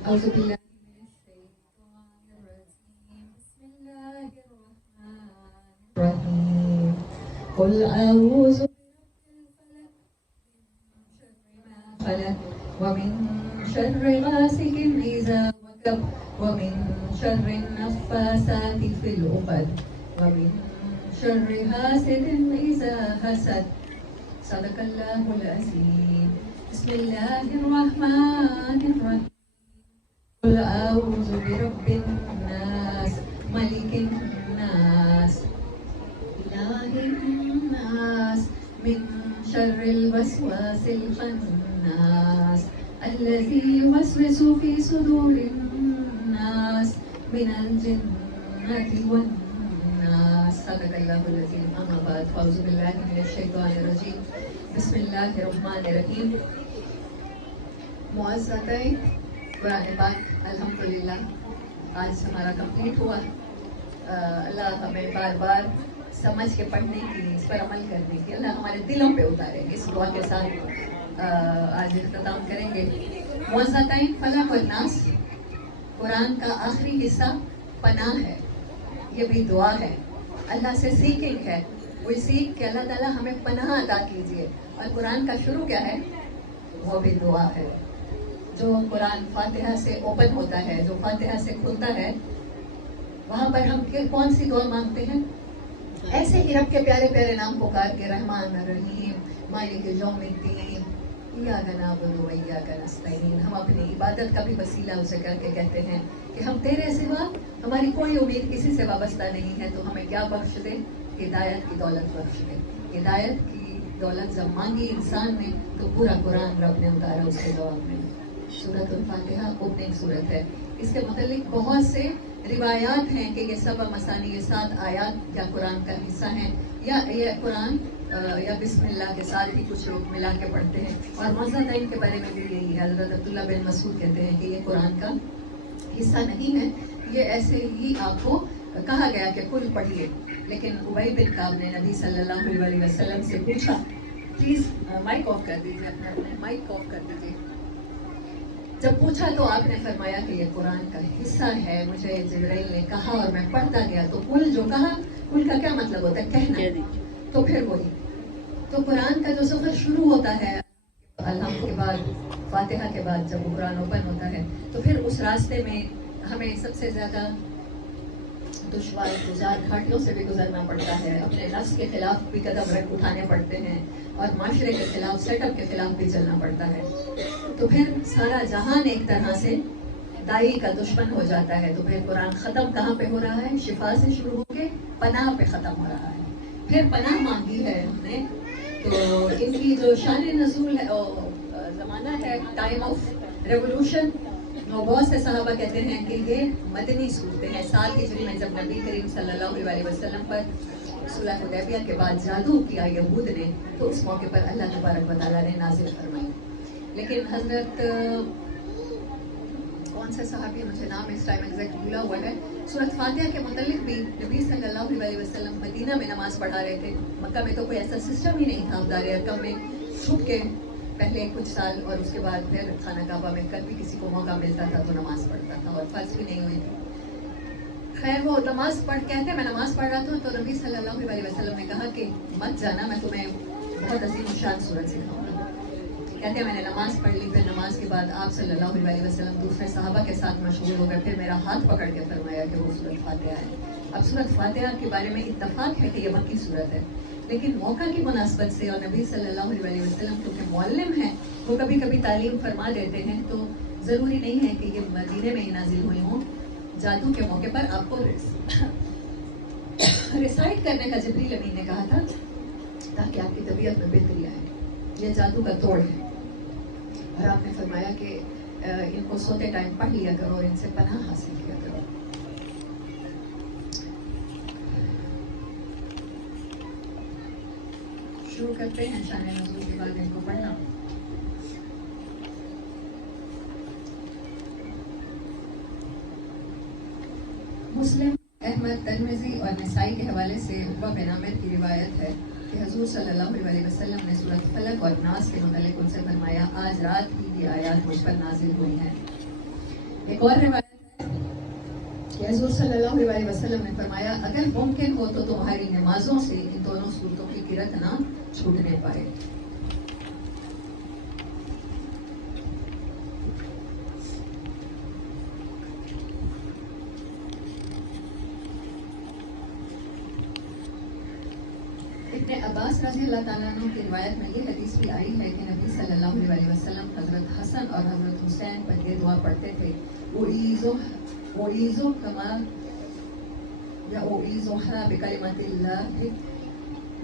أعوذ بالله من الشيطان الرجيم بسم الله الرحمن الرحيم قل أعوذ برب الفلق من شر ما خلق ومن شر غاسق إذا وقب ومن شر النفاثات في العقد ومن شر حاسد إذا حسد صدق الله العظيم بسم الله الرحمن الرحيم قل أعوذ برب الناس ملك الناس إله الناس من شر الوسواس الخناس الذي يوسوس في صدور الناس من الجنة والناس صدق الله العظيم أما بعد أعوذ بالله من الشيطان الرجيم بسم الله الرحمن الرحيم معززاتین قرآن پاک الحمدللہ آج ہمارا کمپلیٹ ہوا. اللہ ہمیں بار بار سمجھ کے پڑھنے کی، اس پر عمل کرنے کی اللہ ہمارے دلوں پہ اتارے. اس دعا کے ساتھ آج اختتام کریں گے. معززاتین، فلق والناس قرآن کا آخری حصہ پناہ ہے. یہ بھی دعا ہے، اللہ سے سیکنگ ہے. وہی سیکھ کہ اللہ تعالیٰ ہمیں پناہ عطا کیجیے. اور قرآن کا شروع کیا ہے؟ وہ بھی دعا ہے. جو قرآن فاتحہ سے اوپن ہوتا ہے، جو فاتحہ سے کھلتا ہے، وہاں پر ہم کون سی دعا مانگتے ہیں؟ ایسے ہی رب کے پیارے پیارے نام پکار کے، رحمان الرحیم مالک یوم الدین ایاک نعبد و ایاک نستعین. ہم اپنی عبادت کا بھی وسیلہ اسے کر کے کہتے ہیں کہ ہم تیرے سوا، ہماری کوئی امید کسی سے وابستہ نہیں ہے. تو ہمیں کیا بخش دے؟ ہدایت کی دولت بخش دے. ہدایت کی دولت جب مانگی انسان نے تو پورا قرآن رب نے اتارا اس کے جواب میں. سورۃ الفاتحہ اوپننگ سورت ہے. اس کے متعلق بہت سے روایات ہیں کہ یہ سبع مثانی، یہ 7 آیات یا قرآن کا حصہ ہیں، یا یہ قرآن یا بسم اللہ کے ساتھ ہی کچھ لوگ ملا کے پڑھتے ہیں. اور معززاتین کے بارے میں بھی یہی ہے. حضرت عبداللہ بن مسعود کہتے ہیں کہ یہ قرآن کا حصہ نہیں ہے، یہ ایسے ہی آپ کو کہا گیا کہ کل پڑھیے. لیکن ابی بن کعب نے نبی صلی اللہ علیہ وسلم سے پوچھا، پلیز مائک آف کر دیجیے، اپنے مائک آف کر دیجیے. جب پوچھا تو آپ نے فرمایا کہ یہ قرآن کا حصہ ہے. مجھے جبرائیل نے کہا اور میں پڑھتا گیا. تو کل جو کہا، کل کا کیا مطلب ہوتا ہے؟ کہنا. تو پھر وہی تو قرآن کا جو سفر شروع ہوتا ہے الحمد کے بعد، فاتحہ کے بعد جب وہ قرآن اوپن ہوتا ہے، تو پھر اس راستے میں ہمیں سب سے زیادہ دشوار گزار گھاٹیوں سے بھی گزرنا پڑتا ہے. اپنے نفس کے خلاف بھی قدم اٹھانے پڑتے ہیں، اور معاشرے کے خلاف، سیٹ اپ کے خلاف بھی چلنا پڑتا ہے. تو پھر سارا جہان ایک طرح سے دائی کا دشمن ہو جاتا ہے. تو پھر قرآن ختم کہاں پہ ہو رہا ہے؟ شفا سے شروع ہو کے پناہ پہ ختم ہو رہا ہے. پھر پناہ مانگی ہے ہم نے. تو ان کی جو شان نزول ہے، زمانہ ہے ٹائم آف ریولوشن. بہت سے صحابہ کہتے ہیں کہ یہ مدنی صورتیں ہیں. 7 ہجری میں جب نبی کریم صلی اللہ علیہ وسلم پر صلح حدیبیہ کے بعد جادو کیا یہود نے، تو اس موقع پر اللہ تبارک و تعالیٰ نے نازل فرمائی. لیکن حضرت کون سے صحابی، مجھے نام اس ٹائم ایگزیکٹ بھولا ہوا ہے، سورۃ فاتحہ کے متعلق بھی نبی صلی اللہ علیہ وسلم مدینہ میں نماز پڑھا رہے تھے. مکہ میں تو کوئی ایسا سسٹم ہی نہیں تھا. دار ارقم میں چھپ کے پہلے کچھ سال، اور اس کے بعد پھر خانہ کعبہ میں کبھی کسی کو موقع ملتا تھا تو نماز پڑھتا تھا، اور فرض بھی نہیں ہوئی تھی. خیر، وہ نماز کہتے میں نماز پڑھ رہا تھا تو نبی صلی اللہ علیہ وسلم نے کہا کہ مت جانا، میں تمہیں بہت عظیم شان سورت سکھاؤں گا. کہتے ہیں میں نے نماز پڑھ لی. پھر نماز کے بعد آپ صلی اللہ علیہ وسلم دوسرے صحابہ کے ساتھ مشغول ہو گئے. پھر میرا ہاتھ پکڑ کے فرمایا کہ وہ سورۃ فاتحہ ہے. اب سورۃ فاتحہ کے بارے میں اتفاق ہے کہ یہ مکی سورت ہے، لیکن موقع کی مناسبت سے، اور نبی صلی اللہ علیہ وسلم کیونکہ معلم ہیں، وہ کبھی کبھی تعلیم فرما دیتے ہیں، تو ضروری نہیں ہے کہ یہ مدینے میں ہی نازل ہوئی ہوں. جادو کے موقع پر آپ کو ریسائٹ کرنے کا جبریل امین نے کہا تھا تاکہ آپ کی طبیعت میں بہتری آئے. یہ جادو کا توڑ ہے. اور آپ نے فرمایا کہ ان کو سوتے ٹائم پڑھ لیا کرو اور ان سے پناہ حاصل کیا کرو. شروع کرتے ہیں شان نزول کے بعد ان کو پڑھنا. مسلم، احمد، ترمذی اور نسائی کے حوالے سے عقبہ بن عامر کی روایت ہے کہ حضور صلی اللہ علیہ وسلم نے سورۃ فلق اور ناس کے متعلق ان سے فرمایا، آج رات ہی یہ آیات مجھ پر نازل ہوئی ہیں. ایک اور روایت ہے کہ حضور صلی اللہ علیہ وسلم نے فرمایا اگر ممکن ہو تو تمہاری نمازوں سے ان دونوں صورتوں کی قرأت نہ چھوٹنے پائے. ابن عباس رضی اللہ تعالیٰ عنہ کی روایت میں یہ حدیث بھی آئی ہے کہ نبی صلی اللہ علیہ وسلم حضرت حسن اور حضرت حسین پر یہ دعا پڑھتے تھے اعیذو کما یا اعیذھا بکلمۃ اللہ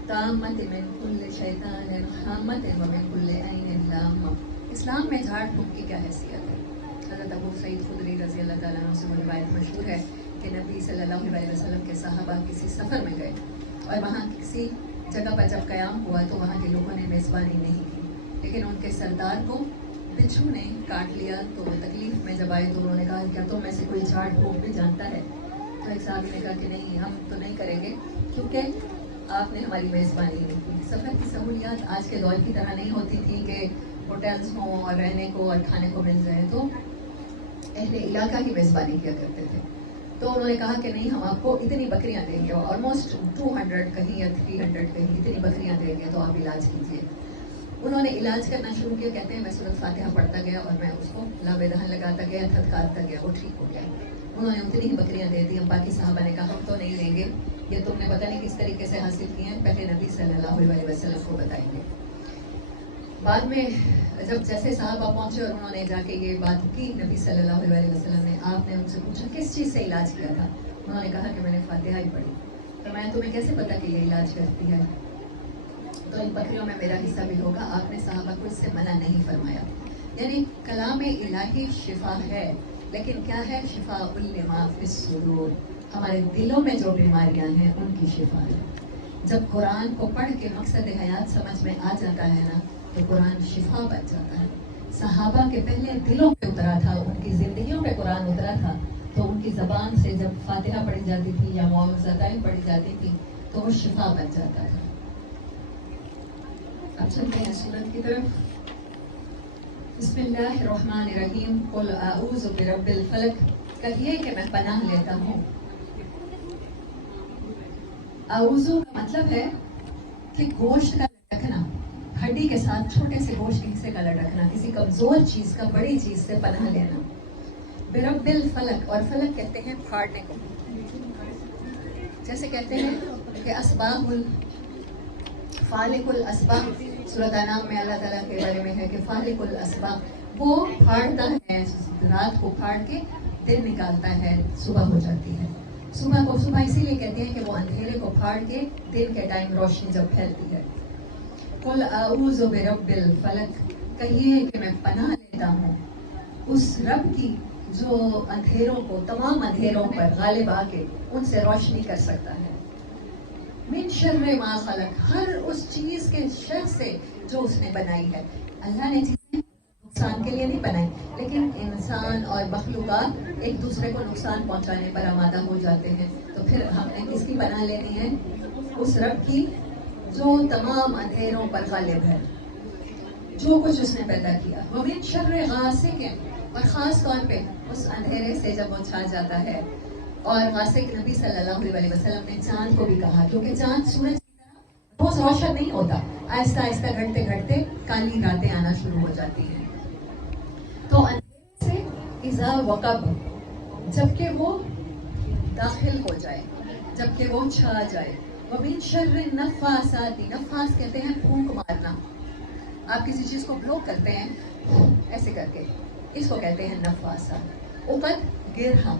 تامۃ من کل شیطان ہامۃ ومن کل عین لامۃ. اسلام میں جھاڑ پھونک کی کیا حیثیت ہے؟ حضرت ابو سعید خدری رضی اللہ تعالیٰ عنہ سے وہ روایت مشہور ہے کہ نبی صلی اللہ علیہ وسلم کے صحابہ کسی سفر میں گئے اور وہاں کسی جگہ پر جب قیام ہوا تو وہاں کے لوگوں نے میزبانی نہیں کی، لیکن ان کے سردار کو بچھو نے کاٹ لیا. تو وہ تکلیف میں جب آئے تو انہوں نے کہا کیا تم میں سے کوئی جھاڑ پھونک بھی جانتا ہے؟ تو ایک صاحب نے کہا کہ نہیں، ہم تو نہیں کریں گے کیونکہ آپ نے ہماری میزبانی نہیں کی. سفر کی سہولیات آج کے دور کی طرح نہیں ہوتی تھی کہ ہوٹلز ہوں اور رہنے کو اور کھانے کو مل جائے، تو اہل علاقہ کی میزبانی کیا کرتے تھے. تو انہوں نے کہا کہ نہیں، ہم آپ کو اتنی بکریاں دیں گے، آلموسٹ 200 کہیں یا 300 کہیں اتنی بکریاں دیں گے، تو آپ علاج کیجیے. انہوں نے علاج کرنا شروع کیا. کہتے ہیں میں سورۃ فاتحہ پڑھتا گیا اور میں اس کو لاب دہن لگاتا گیا، تھتکارتا گیا، وہ ٹھیک ہو گیا. انہوں نے اتنی ہی بکریاں دے دی. اب باقی صحابہ نے کہا ہم تو نہیں دیں گے، یہ تم نے پتہ نہیں کس طریقے سے حاصل کیے ہیں، پہلے نبی صلی اللہ علیہ وسلم کو بتائیں گے. بعد میں جب جیسے صحابہ پہنچے اور انہوں نے جا کے یہ بات کی نبی صلی اللہ علیہ وسلم نے، آپ نے ان سے پوچھا کس چیز سے علاج کیا تھا؟ انہوں نے کہا کہ میں نے فاتحہ ہی پڑھی. تو میں تمہیں کیسے پتا کہ یہ علاج کرتی ہے؟ تو ان بکریوں میں میرا حصہ بھی ہوگا. آپ نے صحابہ کو اس سے منع نہیں فرمایا. یعنی کلام الہی شفا ہے، لیکن کیا ہے؟ شفاء لما فی الصدور، ہمارے دلوں میں جو بیماریاں ہیں ان کی شفا ہے. جب قرآن کو پڑھ کے مقصد حیات سمجھ میں آ جاتا ہے نا، تو قرآن شفا بن جاتا ہے. صحابہ کے پہلے دلوں پہ اترا تھا، ان کی زندگیوں پہ قرآن اترا تھا، تو ان کی زبان سے جب فاتحہ پڑھی جاتی تھی یا معوذتین پڑھی جاتی تھی تو وہ شفا بن جاتا تھا. اب چلتے ہیں سورت کی طرف. بسم اللہ الرحمن الرحیم. قل اعوذ برب الفلق، کہیے کہ میں پناہ لیتا ہوں. اعوذ کا مطلب ہے کہ گوشت کا لٹکنا، ہڈی کے ساتھ چھوٹے سے گوشت کے حصے کا لٹکنا، کسی کمزور چیز کا بڑی چیز سے پناہ لینا. برب الفلق، اور فلق کہتے ہیں پھاڑنے کو. جیسے کہتے ہیں کہ اسباح فالق الاسباح، سورۃ انعام میں اللہ تعالیٰ کے بارے میں ہے کہ فالق الاسباح، وہ پھاڑتا ہے، رات کو پھاڑ کے دن نکالتا ہے، صبح ہو جاتی ہے. صبح کو صبح اسی لیے کہتے ہیں کہ وہ اندھیرے کو پھاڑ کے دن کے ٹائم روشنی جب پھیلتی ہے. قل اعوذ برب الفلق، کہیے کہ میں پناہ لیتا ہوں اس رب کی جو اندھیروں کو، تمام اندھیروں پر غالب آ کے ان سے روشنی کر سکتا ہے. من شر ما خلق، ہر اس چیز کے شر سے جو اس نے بنائی ہے. اللہ نے چیزیں نقصان کے لیے نہیں بنائی، لیکن انسان اور مخلوقات ایک دوسرے کو نقصان پہنچانے پر آمادہ ہو جاتے ہیں. تو پھر ہم نے کس کی پناہ لینی ہے؟ اس رب کی جو تمام اندھیروں پر غالب ہے، جو کچھ اس نے پیدا کیا. ومن شر غاسق، اور خاص طور پہ اس اندھیرے سے جب وہ چھا جاتا ہے. اور غاسق نبی صلی اللہ علیہ وسلم نے چاند کو بھی کہا، کیونکہ چاند سورج کی طرح روز روشن نہیں ہوتا، آہستہ آہستہ گھٹتے گھٹتے کالی راتیں آنا شروع ہو جاتی ہیں. تو اندھیرے سے اذا وقب، جبکہ وہ داخل ہو جائے، جبکہ وہ چھا جائے. ومن شر النفاثات، نفاس کہتے ہیں پھونک مارنا. آپ کسی چیز کو بلوک کرتے ہیں ایسے کر کے، اس کو کہتے ہیں نفاثات. عقد گرہ،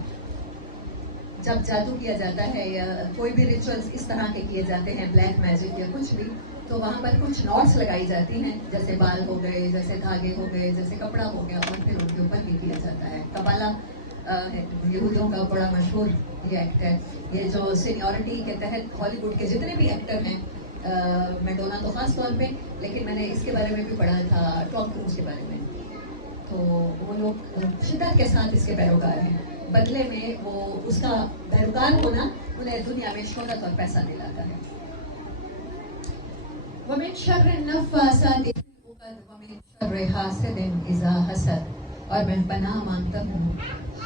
جب جادو کیا جاتا ہے یا کوئی بھی ریچولز اس طرح کے کیے جاتے ہیں، بلیک میجک یا کچھ بھی، تو وہاں پر کچھ نوٹس لگائی جاتی ہیں، جیسے بال ہو گئے، جیسے دھاگے ہو گئے، جیسے کپڑا ہو گیا، اور پھر ان کے اوپر یہ کیا جاتا ہے. کبالا یہودیوں کا بڑا مشہور یہ ایکٹ ہے. یہ جو سینیورٹی کے تحت ہالی ووڈ کے جتنے بھی ایکٹر ہیں، میڈونا تو خاص طور پہ، لیکن میں نے اس کے بارے میں بھی پڑھا تھا، ٹام کروز کے بارے میں، تو وہ لوگ شدت کے ساتھ اس کے پیروکار ہیں. بدلے میں وہ اس کا پیروکار ہونا انہیں دنیا میں شہرت اور پیسہ دلاتا ہے. وَمِن شَرِّ النَّفَّاثَاتِ فِي الْعُقَدِ وَمِن شَرِّ حَاسِدٍ إِذَا حَسَدَ، اور میں پناہ مانگتا ہوں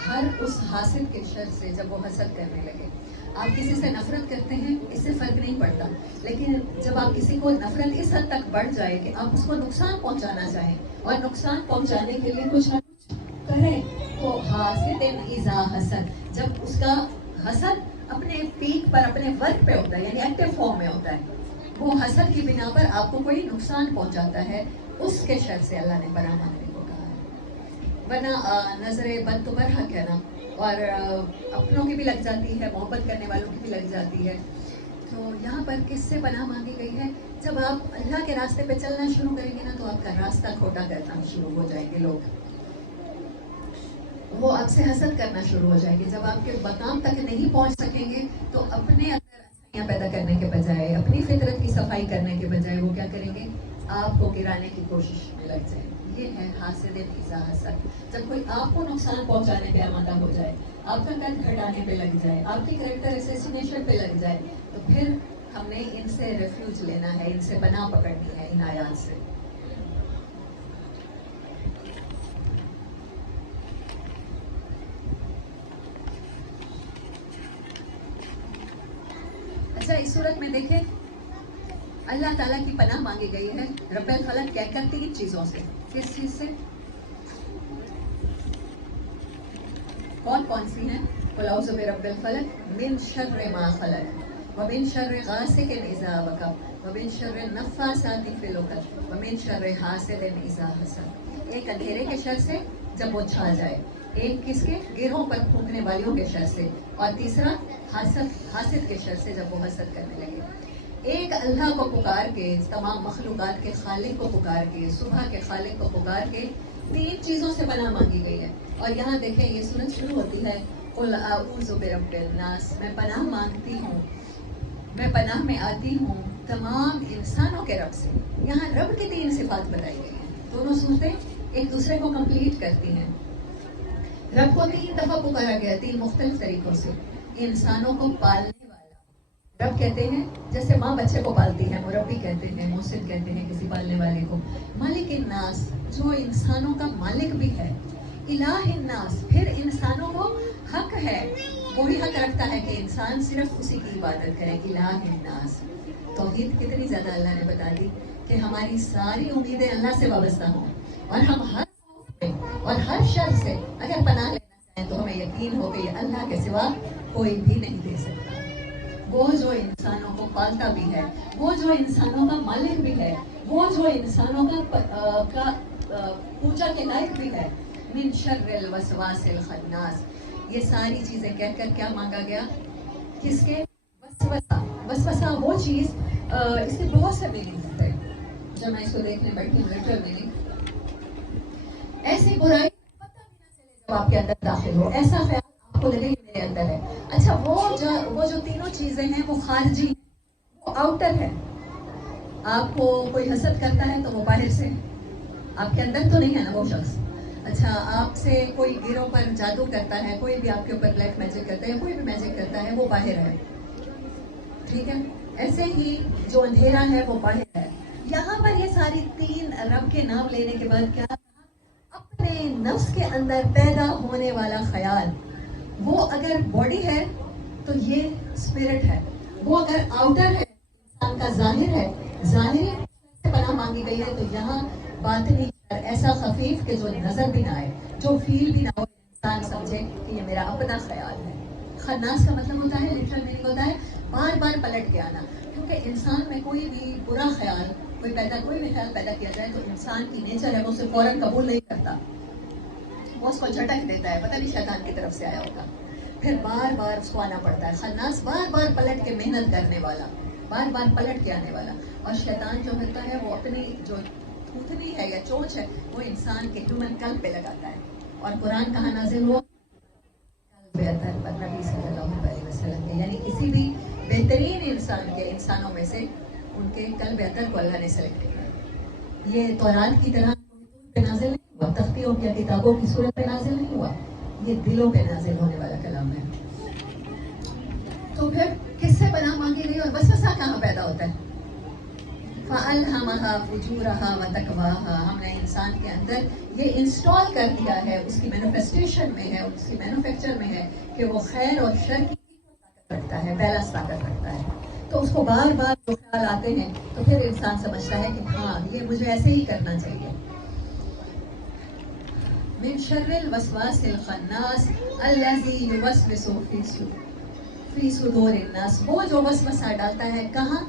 ہر اس حاسد کے شر سے جب وہ حسد کرنے لگے. آپ کسی سے نفرت کرتے ہیں اس سے فرق نہیں پڑتا، لیکن جب آپ کسی کو نفرت اس حد تک بڑھ جائے کہ آپ اس کو نقصان پہنچانا چاہیں اور نقصان پہنچانے کے لیے کچھ نہ کچھ کریں، تو حاسد اذا حسد، جب اس کا حسد اپنے پیک پر اپنے ورک پہ ہوتا ہے، یعنی ایکٹیو فارم میں ہوتا ہے، وہ حسد کی بنا پر آپ کو کوئی نقصان پہنچاتا ہے، اس کے شر سے اللہ نے پناہ مانگنے کو کہا ہے. ورنہ نظر بد تو برحق ہے نا، اور اپنوں کی بھی لگ جاتی ہے، محبت کرنے والوں کی بھی لگ جاتی ہے. تو یہاں پر کس سے پناہ مانگی گئی ہے؟ جب آپ اللہ کے راستے پہ چلنا شروع کریں گے نا تو آپ کا راستہ کھوٹا کرنا شروع ہو جائیں گے لوگ، وہ آپ سے حسد کرنا شروع ہو جائیں گے. جب آپ کے مقام تک نہیں پہنچ سکیں گے تو اپنے اندر اچھائیاں پیدا کرنے کے بجائے، اپنی فطرت کی صفائی کرنے کے بجائے وہ کیا کریں گے؟ آپ کو گرانے کی کوشش میں لگ جائیں گے. یہ ہے حاسد اذا حسد. جب کوئی آپ کو نقصان پہنچانے پہ آمادہ ہو جائے، آپ کا قد گھٹانے پہ لگ جائے، آپ کی کریکٹر اسیسینیشن پہ لگ جائے، تو پھر ہم نے ان سے ریفیوج لینا ہے، ان سے پناہ پکڑنی ہے، ان آیات سے. اچھا، اس صورت میں دیکھیں اللہ تعالیٰ کی پناہ مانگی گئی ہے رب الفلق کہہ کر 3 چیزوں سے. کس چیز سے؟ کون کون سی ہیں؟ قل اعوذ برب الفلق من شر ما خلق ومن شر غاسق اذا وقب ومن شر النفاثات فی العقد ومن شر حاسد اذا حسد. ایک اندھیرے کے شر سے جب وہ چھا جائے، ایک کس کے؟ گروہوں پر پھونکنے والیوں کے شر سے، اور تیسرا حاسد کے شر سے جب وہ حسد کرنے لگے. ایک اللہ کو پکار کے، تمام مخلوقات کے خالق کو پکار کے، صبح کے خالق کو پکار کے 3 چیزوں سے پناہ مانگی گئی ہے. اور یہاں دیکھیں یہ سورت شروع ہوتی ہے قل اعوذ برب الناس، میں پناہ مانگتی ہوں، میں پناہ میں آتی ہوں تمام انسانوں کے رب سے. یہاں رب کی 3 صفات بتائی گئی ہیں. دونوں صورتیں ایک دوسرے کو کمپلیٹ کرتی ہیں. رب کو 3 دفعہ پکارا گیا 3 مختلف طریقوں سے. انسانوں کو پالنے والا رب کہتے ہیں، جیسے ماں بچے کو پالتی ہے مربی کہتے ہیں، موسد کہتے ہیں کسی پالنے والے کو. مالک الناس، جو انسانوں کا مالک بھی ہے. الہ الناس، پھر انسانوں کو حق ہے، وہی حق رکھتا ہے کہ انسان صرف اسی کی عبادت کرے. الہ الناس، توحید کتنی زیادہ اللہ نے بتا دی کہ ہماری ساری امیدیں اللہ سے وابستہ ہوں، اور ہم ہر خوف میں اور ہر شر سے اگر پناہ لینا چاہیں تو ہمیں یقین ہو کہ اللہ کے سوا کوئی بھی نہیں دے سکتا. وہ جو انسانوں کو پالتا بھی ہے، وہ جو انسانوں کا مالک بھی ہے، وہ جو انسانوں کا پوجا کے لائق بھی ہے. من شر الوسواس الخناس، یہ ساری چیزیں کہہ کر کیا مانگا گیا؟ کس کے؟ وسوسہ. وسوسہ وہ چیز، اس کے بہت سے میننگ ہے. جب میں اس کو دیکھنے بیٹھی ہوں لٹرل میننگ، ایسی برائی پتہ بھی نہ چلے جب آپ کے اندر داخل ہو، ایسا خیال آپ کو لگے کہ میرے اندر ہے. اچھا، وہ جو تینوں چیزیں ہیں وہ خارجی ہیں، وہ آؤٹر ہے. آپ کو کوئی حسد کرتا ہے تو وہ باہر سے، آپ کے اندر تو نہیں ہے نا وہ شخص. اچھا، آپ سے کوئی گروہ پر جادو کرتا ہے، کوئی بھی آپ کے اوپر بلیک میجک کرتا ہے، کوئی بھی میجک کرتا ہے، وہ باہر ہے. ٹھیک ہے، ایسے ہی جو اندھیرا ہے وہ باہر ہے. یہاں پر یہ ساری 3 رب کے نام لینے کے بعد کیا؟ اپنے نفس کے اندر پیدا ہونے والا خیال، وہ اگر باڈی ہے تو یہ اسپرٹ ہے، وہ اگر آؤٹر ہے انسان کا ظاہر ہے، ظاہری سے پناہ مانگی گئی ہے. تو یہاں باطنی ایسا خفیف کہ جو نظر بھی نہ آئے، جو فیل بھی نہ ہو، انسان سمجھے کہ یہ میرا اپنا خیال ہے. خناس کا مطلب ہوتا ہے، لٹرل میننگ ہوتا ہے بار بار پلٹ کے آنا. کیونکہ انسان میں کوئی بھی برا خیال کوئی بھی خیال پیدا کیا جائے تو انسان کی نیچر ہے وہ اسے فوراً قبول نہیں کرتا، وہ اس کو جھٹک دیتا ہے، پتہ نہیں شیطان کی طرف سے آیا ہوگا. پھر بار بار اس کو آنا پڑتا ہے. خناس بار بار پلٹ کے محنت کرنے والا، بار بار پلٹ کے آنے والا. اور شیطان جو ہوتا ہے وہ اپنی جو تھوتنی ہے یا چونچ ہے وہ انسان کے ہیومن قلب پہ لگاتا ہے. اور قرآن کہاں نازل ہوا؟ قلب اطہر پر نبی صلی اللہ علیہ وسلم کے، یعنی کسی بھی بہترین انسان کے، انسانوں میں سے ان کے قلب اطہر کو اللہ نے سلیکٹ کیا. یہ تورات کی طرح پہ نازل نہیں ہوا، تختیوں یا کتابوں کی صورت پہ نازل نہیں ہوا، یہ دلوں پہ نازل ہونے والا کلام ہے. تو پھر کس سے پناہ مانگی گئی اور وسوسہ کہاں پیدا ہوتا ہے؟ فَأَلْهَمَهَا فُجُورَهَا وَتَقْوَاهَا، ہم نے انسان کے اندر یہ انسٹال کر دیا ہے، اس کی مینیفیسٹیشن میں ہے، اس کی مینوفیکچر میں ہے کہ وہ خیر اور شر کی طاقت رکھتا ہے، بیلنس طاقت رکھتا ہے. تو اس کو بار بار جو خیال آتے ہیں تو پھر انسان سمجھتا ہے کہ ہاں یہ مجھے ایسے ہی کرنا چاہیے. من شر الوسواس الخناس الذی یوسوس فی صدور الناس، وہ جو وسوسہ ڈالتا ہے کہاں؟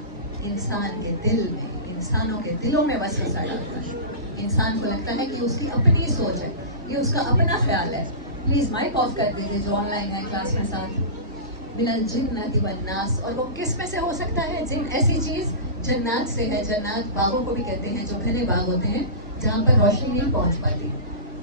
انسان کے دل میں، انسانوں کے دلوں میں وسوسہ ڈالتا ہے. انسان کو لگتا ہے کہ اس کی اپنی سوچ ہے، یہ اس کا اپنا خیال ہے. پلیز مائک آف کر دیجیے جو آن لائن ہے کلاس میں ساتھ. من الجنۃ والناس، اور وہ کس میں سے ہو سکتا ہے؟ جن ایسی چیز جنات سے ہے. جنات باغوں کو بھی کہتے ہیں جو گھنے باغ ہوتے ہیں جہاں پر روشنی نہیں پہنچ پاتی.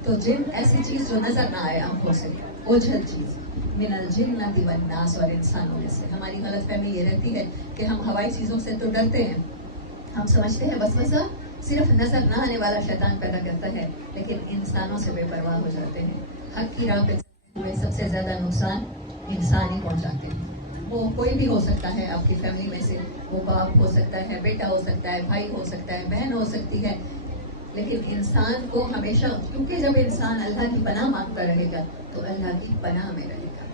تو جن ایسی چیز جو نظر نہ آئے آنکھوں سے، اوجھل چیز. من الجنۃ والناس، اور انسانوں میں سے. ہماری غلط فہمی یہ رہتی ہے کہ ہم ہوائی چیزوں سے تو ڈرتے ہیں، ہم سمجھتے ہیں وسوسہ صرف نظر نہ آنے والا شیطان پیدا کرتا ہے، لیکن انسانوں سے بے پرواہ ہو جاتے ہیں. حق کی راہ پہ چلتے ہوئے سب سے زیادہ نقصان انسان ہی پہنچاتے ہیں. وہ کوئی بھی ہو سکتا ہے آپ کی فیملی میں سے، وہ باپ ہو سکتا ہے، بیٹا ہو سکتا ہے، بھائی ہو سکتا ہے، بہن ہو سکتی ہے. لیکن انسان کو ہمیشہ، کیونکہ جب انسان اللہ کی پناہ مانگتا رہے گا تو اللہ کی پناہ میں رہے گا.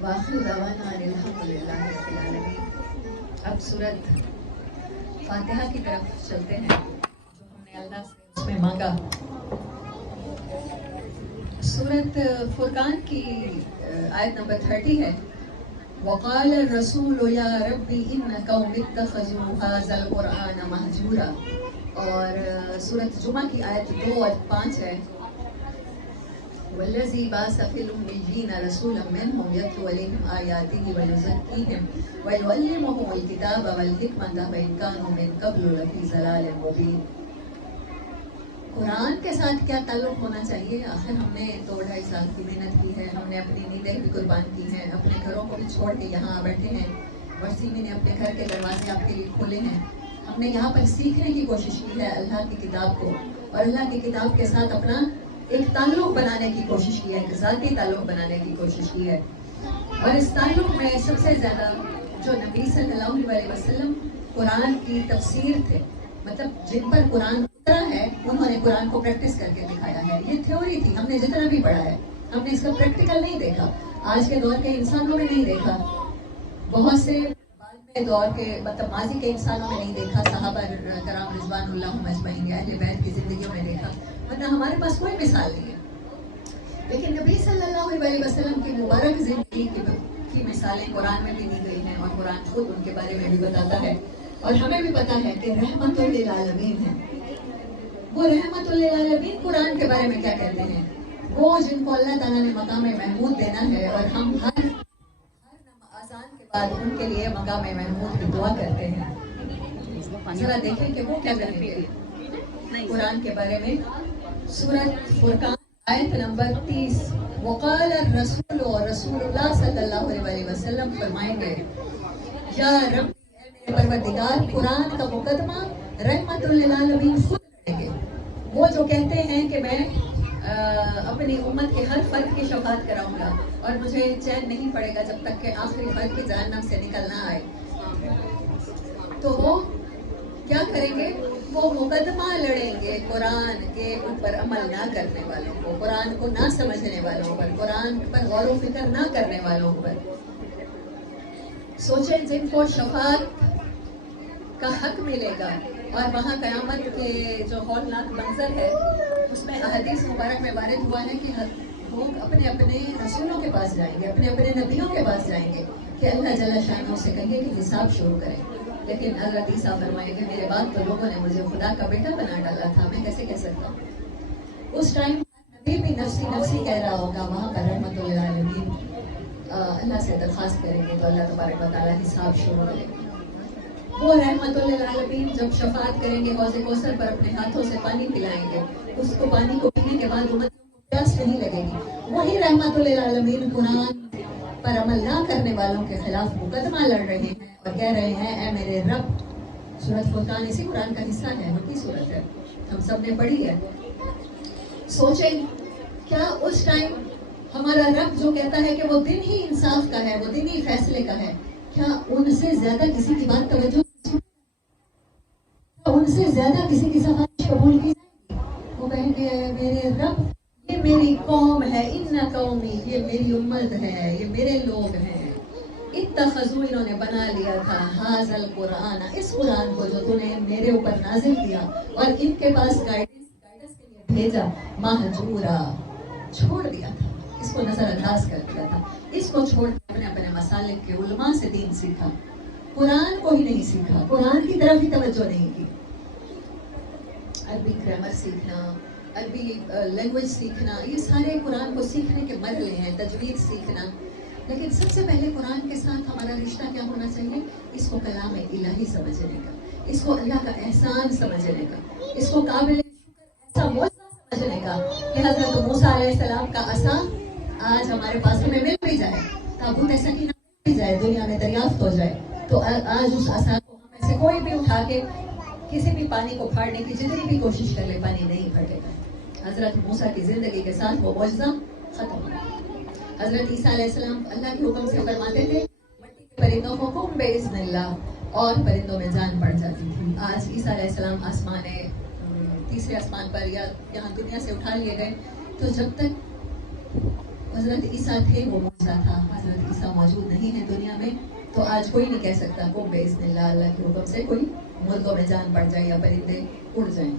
وآخر دعوانا ان الحمد للہ رب العالمین. اب سورت فاتحہ کی طرف چلتے ہیں جو ہم نے اللہ سے اس میں مانگا. سورت فرقان کی آیت نمبر 30 ہے. وقال الرسول یا ربی ان قوم اتخذوا هذا القرآن مہجورا. اور سورت جمعہ کی آیت 2 اور 5 ہے. والذی بعث فی الأمیین رسولا منہم یتلو علیہم آیاتہ ویزکیہم ویعلمہم الکتاب والحکمۃ وإن کانوا من قبل لفی ضلال مبین. قرآن کے ساتھ کیا تعلق ہونا چاہیے؟ آخر ہم نے 2-2.5 سال کی محنت کی ہے، ہم نے اپنی نیندیں بھی قربان کی ہیں، اپنے گھروں کو بھی چھوڑ کے یہاں بیٹھے ہیں. وسیمی نے اپنے گھر کے دروازے آپ کے لیے کھولے ہیں. ہم نے یہاں پر سیکھنے کی کوشش کی ہے اللہ کی کتاب کو، اور اللہ کی کتاب کے ساتھ اپنا ایک تعلق بنانے کی کوشش کی ہے، ایک ذاتی تعلق بنانے کی کوشش کی ہے. اور اس تعلق میں سب سے زیادہ جو نبی صلی اللہ علیہ وسلم قرآن کی تفسیر تھے، مطلب جن پر قرآن اترا ہے، انہوں نے قرآن کو پریکٹس کر کے دکھایا ہے. یہ تھیوری تھی، ہم نے جتنا بھی پڑھا ہے ہم نے اس کا پریکٹیکل نہیں دیکھا. آج کے دور کے انسانوں میں نہیں دیکھا، بہت سے بعد میں دور کے مطلب ماضی کے انسانوں میں نہیں دیکھا، صحابہ کرام رضوان اللہ اجمعین اہل بیت کی زندگیوں میں دیکھا، ورنہ ہمارے پاس کوئی مثال نہیں ہے. لیکن نبی صلی اللہ علیہ وسلم کی مبارک زندگی کی مثالیں قرآن میں بھی دی گئی ہیں، اور قرآن خود ان کے بارے میں بھی بتاتا ہے. اور ہمیں بھی پتا ہے کہ رحمت للعالمین ہے. وہ رحمت للعالمین قرآن کے بارے میں کیا کہتے ہیں؟ وہ جن کو اللہ تعالیٰ نے مقام محمود دینا ہے، اور ہم ہر اذان کے بعد ان کے لیے مقام محمود کی دعا کرتے ہیں. ذرا دیکھیں کہ وہ کیا کہیں گے قرآن کے بارے میں. سورۃ فرقان آیت نمبر 30. وقال الرسول، اور رسول اللہ صلی اللہ علیہ وسلم فرمائیں گے، یا رب، اے میرے پروردگار، قرآن کا مقدمہ رحمت للعالمین خود کریں گے. وہ جو کہتے ہیں کہ میں اپنی امت کے ہر فرد کی شفاعت کراؤں گا، اور مجھے چین نہیں پڑے گا جب تک کہ آخری فرد کی جہنم سے نکل نہ آئے. تو وہ کیا کریں گے؟ وہ مقدمہ لڑیں گے قرآن کے اوپر عمل نہ کرنے والوں کو، قرآن کو نہ سمجھنے والوں پر، قرآن پر غور و فکر نہ کرنے والوں پر. سوچیں جن کو شفاعت کا حق ملے گا، اور وہاں قیامت کے جو ہولناک منظر ہے اس میں احادیث مبارک میں وارد ہوا ہے کہ لوگ اپنے اپنے رسولوں کے پاس جائیں گے، اپنے اپنے نبیوں کے پاس جائیں گے کہ اللہ جل شانہ سے کہیں گے کہ حساب شروع کریں. لیکن حضرت عیسیٰ فرمائیں گے میرے بعد تو لوگوں نے مجھے خدا کا بیٹا بنا ڈالا تھا، میں کیسے کہہ سکتا ہوں. اس ٹائم نبی بھی نفسی نفسی کہہ رہا ہوگا. وہاں پر رحمت للعالمین اللہ سے درخواست کریں گے تو اللہ تبارک و تعالیٰ حساب شروع کریں گے. وہ رحمت للعالمین جب شفاعت کریں گے، حوض کوثر پر اپنے ہاتھوں سے پانی پلائیں گے. اس کو پانی کو پینے کے بعد امت کو پیاس نہیں لگے گی. وہی رحمت للعالمین قرآن پر عمل نہ کرنے والوں کے خلاف مقدمہ لڑ رہے ہیں اور کہہ رہے ہیں اے میرے رب. سورۃ فرقان اسی قرآن کا حصہ ہے، مکی سورت ہے، ہم سب نے پڑھی ہے. سوچیں کیا اس ٹائم ہمارا رب جو کہتا ہے کہ وہ دن ہی انصاف کا ہے، وہ دن ہی فیصلے کا ہے، کیا ان سے زیادہ کسی کی بات توجہ ہم سے زیادہ کسی کی سفارش قبول کی جائے گی؟ وہ کہیں گے میرے رب یہ میری قوم ہے، ان قومی، یہ میری امت ہے، یہ میرے لوگ ہیں، اتخذوا انہوں نے بنا لیا تھا ھذا القرآن، اس قرآن کو جو تو نے میرے اوپر نازل کیا اور ان کے پاس گائیڈنس کے لیے بھیجا، مہجورا، چھوڑ دیا تھا، اس کو نظر انداز کر دیا تھا، اس کو چھوڑ کے اپنے مسالک کے علماء سے دین سیکھا، قرآن کو ہی نہیں سیکھا، قرآن کی طرف ہی توجہ نہیں کی۔ عربی گرامر سیکھنا، عربی لینگویج سیکھنا، یہ سارے قرآن کو سیکھنے کے مرحلے ہیں، تجوید سیکھنا، لیکن سب سے پہلے قرآن کے ساتھ ہمارا رشتہ کیا ہونا چاہیے؟ اس کو کلام الہی سمجھنے کا، اس کو اللہ کا احسان سمجھنے کا، اس کو قابل شکر ایسا معجزہ سمجھنے کا کہ حضرت موسیٰ علیہ السلام کا عصا آج ہمارے پاس ہمیں مل بھی جائے، تابوت سکینہ مل بھی جائے، دنیا میں دریافت ہو جائے، تو آج اس عصا کو ہم میں سے کوئی بھی اٹھا کے کسی بھی پانی کو پھاڑنے کی جتنی بھی کوشش کر لے، پانی نہیں پھٹے گا۔ حضرت موسیٰ کی زندگی کے ساتھ وہ معجزہ ختم ہو گیا۔ حضرت عیسیٰ علیہ السلام اللہ کے حکم سے فرماتے تھے مٹی کے پرندوں کو کم باذن اللہ، اور پرندوں میں جان پڑ جاتی تھی۔ آج عیسیٰ علیہ السلام تیسرے آسمان پر یا یہاں دنیا سے اٹھا لیے گئے، تو جب تک حضرت عیسیٰ تھے وہ معجزہ تھا، حضرت عیسیٰ موجود نہیں ہے دنیا میں، تو آج کوئی نہیں کہہ سکتا کم باذن اللہ، اللہ کے حکم سے کوئی مردوں میں جان پڑ جائے یا پرندے اڑ جائیں۔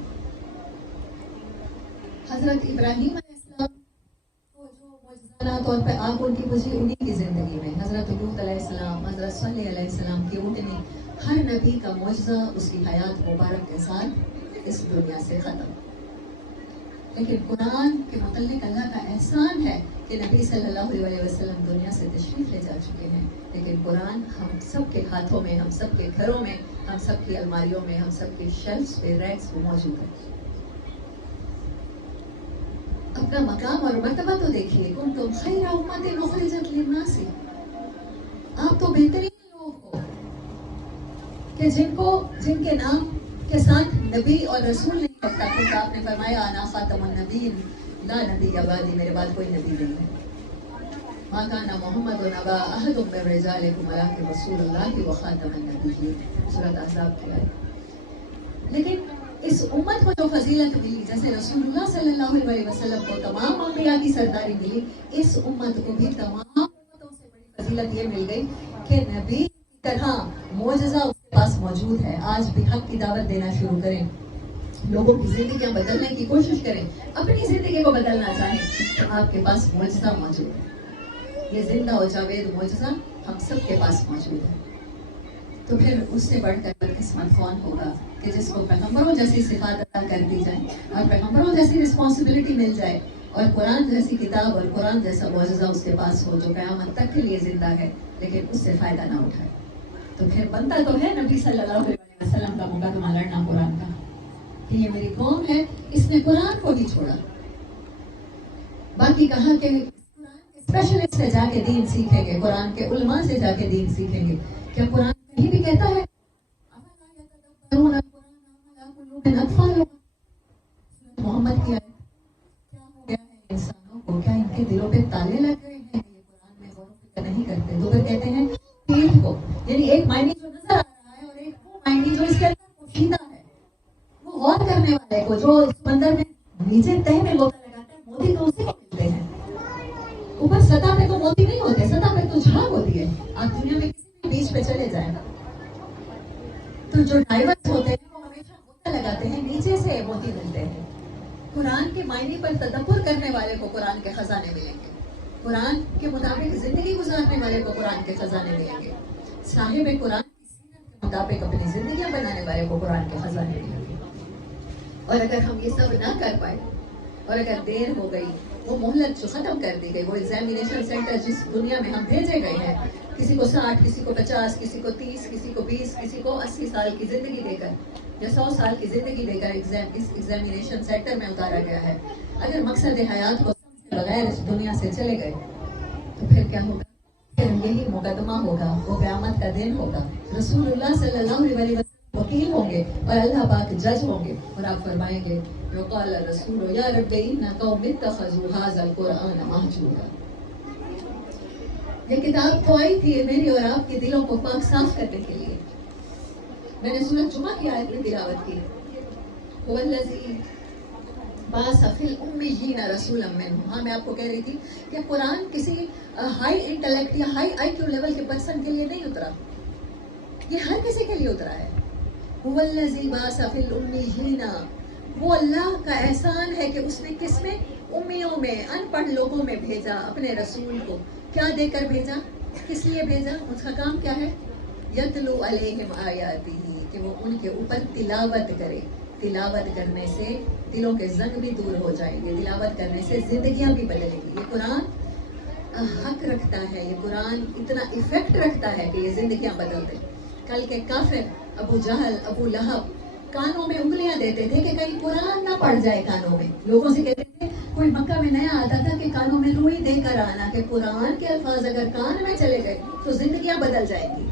حضرت ابراہیم علیہ السلام کو جو معجزانہ طور پہ آگ ان کی بجھی انہیں کی زندگی میں، حضرت لوط علیہ السلام، حضرت صالح علیہ السلام کی اٹھنی، ہر نبی کا معجزہ اس کی حیات مبارک کے ساتھ اس دنیا سے ختم۔ لیکن قرآن کے متعلق اللہ کا احسان ہے کہ نبی صلی اللہ علیہ وسلم دنیا سے تشریف لے جا چکے ہیں، لیکن قرآن ہم سب کے ہاتھوں میں، ہم سب کے گھروں میں، ہم سب کی الماریوں میں، ہم سب کے شیلفز پہ، ریکس پہ موجود ہے۔ اپنا مقام اور مرتبہ تو دیکھیے، کنتم خیر امت اخرجت للناس، آپ تو بہترین لوگ ہو کہ جن کے نام کے ساتھ نبی اور رسول نہیں لگتا، کیونکہ آپ نے فرمایا انا خاتم النبیین، لا نبی بعدی، میرے بعد کوئی نبی نہیں ہے۔ ما کان محمد ابا احد من رجالکم ولکن رسول اللہ وخاتم النبیین، سورۃ احزاب کی آیت۔ لیکن اس امت کو جو فضیلت ملی، جیسے رسول اللہ صلی اللہ علیہ وسلم کو تمام انبیاء کی سرداری ملی، اس امت کو بھی تمام امتوں سے بڑی فضیلت یہ مل گئی کہ نبی کی طرح معجزہ اس کے پاس موجود ہے۔ آج بھی حق کی دعوت دینا شروع کریں، لوگوں کی زندگیاں بدلنے کی کوشش کریں، اپنی زندگی کو بدلنا چاہیں تو آپ کے پاس معجزہ موجود ہے، یہ زندہ و جاوید معجزہ ہم سب کے پاس موجود ہے۔ تو پھر اس سے بڑھ کر بدقسمت کون ہوگا کہ جس کو پیغمبروں جیسی صفات عطا کر دی جائے اور پیغمبروں جیسی رسپانسبلٹی مل جائے اور قرآن جیسی کتاب اور قرآن جیسا معجزہ اس کے پاس ہو جو قیامت تک کے لیے زندہ ہے، لیکن اس سے فائدہ نہ اٹھائے۔ تو پھر بنتا تو ہے نبی صلی اللہ علیہ وسلم کا مقدمہ لڑنا قرآن کا، کہ یہ میری قوم ہے، اس نے قرآن کو ہی چھوڑا۔ باقی کہا کہ قرآن کے اسپیشلسٹ سے جا کے دین سیکھیں گے، قرآن کے علماء سے جا کے دین سیکھیں گے۔ کیا قرآن کہیں بھی کہتا ہے محمد کی آیت کیا ہو گیا ہے انسانوں کو؟ کیا ان کے دلوں پہ تالے لگ گئے ہیں؟ یہ قرآن میں غور و فکر نہیں کرتے۔ تو پھر کہتے ہیں پیٹھ کو، یعنی ایک معنی جو نظر آ رہا ہے اور ایک وہ معنی جو اس کے اندر پوشیدہ ہے، وہ غور کرنے والے کو جو سمندر میں نیچے تہ میں غوطہ لگاتا ہے، موتی تو اسی کو ملتے ہیں، اوپر سطح پہ تو موتی نہیں ہوتے، سطح پہ تو جھاگ ہوتی ہے۔ آپ دنیا میں کسی بھی بیچ پہ چلے جائیں تو جو ڈائیورس ہوتے ہیں وہ ہمیشہ غوطہ لگاتے ہیں، نیچے سے موتی ملتے ہیں۔ قرآن کے معنی پر تدبر کرنے والے کو قرآن کے خزانے ملیں گے، قرآن کے مطابق زندگی گزارنے والے کو قرآن کے خزانے ملیں گے، صاحب قرآن کی سیرت کے مطابق اپنی زندگیاں بنانے والے کو قرآن کے خزانے ملیں گے۔ اور اگر ہم یہ سب نہ کر پائے اور اگر دیر ہو گئی، وہ مہلت جو ختم کر دی گئی، وہ ایگزامینیشن سینٹر جس دنیا میں ہم بھیجے گئے ہیں، کسی کو 60، کسی کو 50، کسی کو 30، کسی کو 20، کسی کو 80 سال کی زندگی دے کر یا 100 سال کی زندگی دے کر اس ایگزامینیشن سینٹر میں اتارا گیا ہے، اگر مقصد حیات کو سمجھے بغیر اس دنیا سے چلے گئے تو پھر کیا ہوگا؟ پھر یہی مقدمہ ہوگا، وہ قیامت کا دن ہوگا، رسول اللہ صلی اللہ علیہ وسلم وکیل ہوں گے اور اللہ پاک جج ہوں گے، اور آپ فرمائیں گے وقال الرسول یا رب ان قوم اتخذوا هذا القرآن مہجورا۔ یہ کتاب تو آئی تھی میری اور آپ کے دلوں کو پاک صاف کرنے کے لیے، میں نے سورۃ جمعہ کی آیت میں تلاوت کی، هو الذی بعث فی الامیین رسولا منہم. ہاں میں آپ کو کہہ رہی تھی کہ قرآن کسی ہائی انٹلیکٹ یا ہائی آئی کیو لیول کے پرسن کے لیے نہیں اترا، یہ ہر کسی کے لیے اترا ہے. هو الذی بعث فی الامیین، وہ اللہ کا احسان ہے کہ اس نے کس میں، امیوں میں، ان پڑھ لوگوں میں بھیجا اپنے رسول کو. کیا دے کر بھیجا، کس لیے بھیجا، اس کا کام کیا ہے، یتلو علیہم آیاتہ، کہ وہ ان کے اوپر تلاوت کرے. تلاوت کرنے سے دلوں کے زنگ بھی دور ہو جائیں گے، تلاوت کرنے سے زندگیاں بھی بدلیں گی. یہ قرآن حق رکھتا ہے، یہ قرآن اتنا ایفیکٹ رکھتا ہے کہ یہ زندگیاں بدل دے. کل کے کافر ابو جہل، ابو لہب کانوں میں انگلیاں دیتے تھے کہ کہیں قرآن نہ پڑ جائے کانوں میں. لوگوں سے کہتے تھے، کوئی مکہ میں نیا آتا تھا کہ کانوں میں روئی دے کر آنا کہ قرآن کے الفاظ اگر کان میں چلے گئے تو زندگیاں بدل جائیں گی،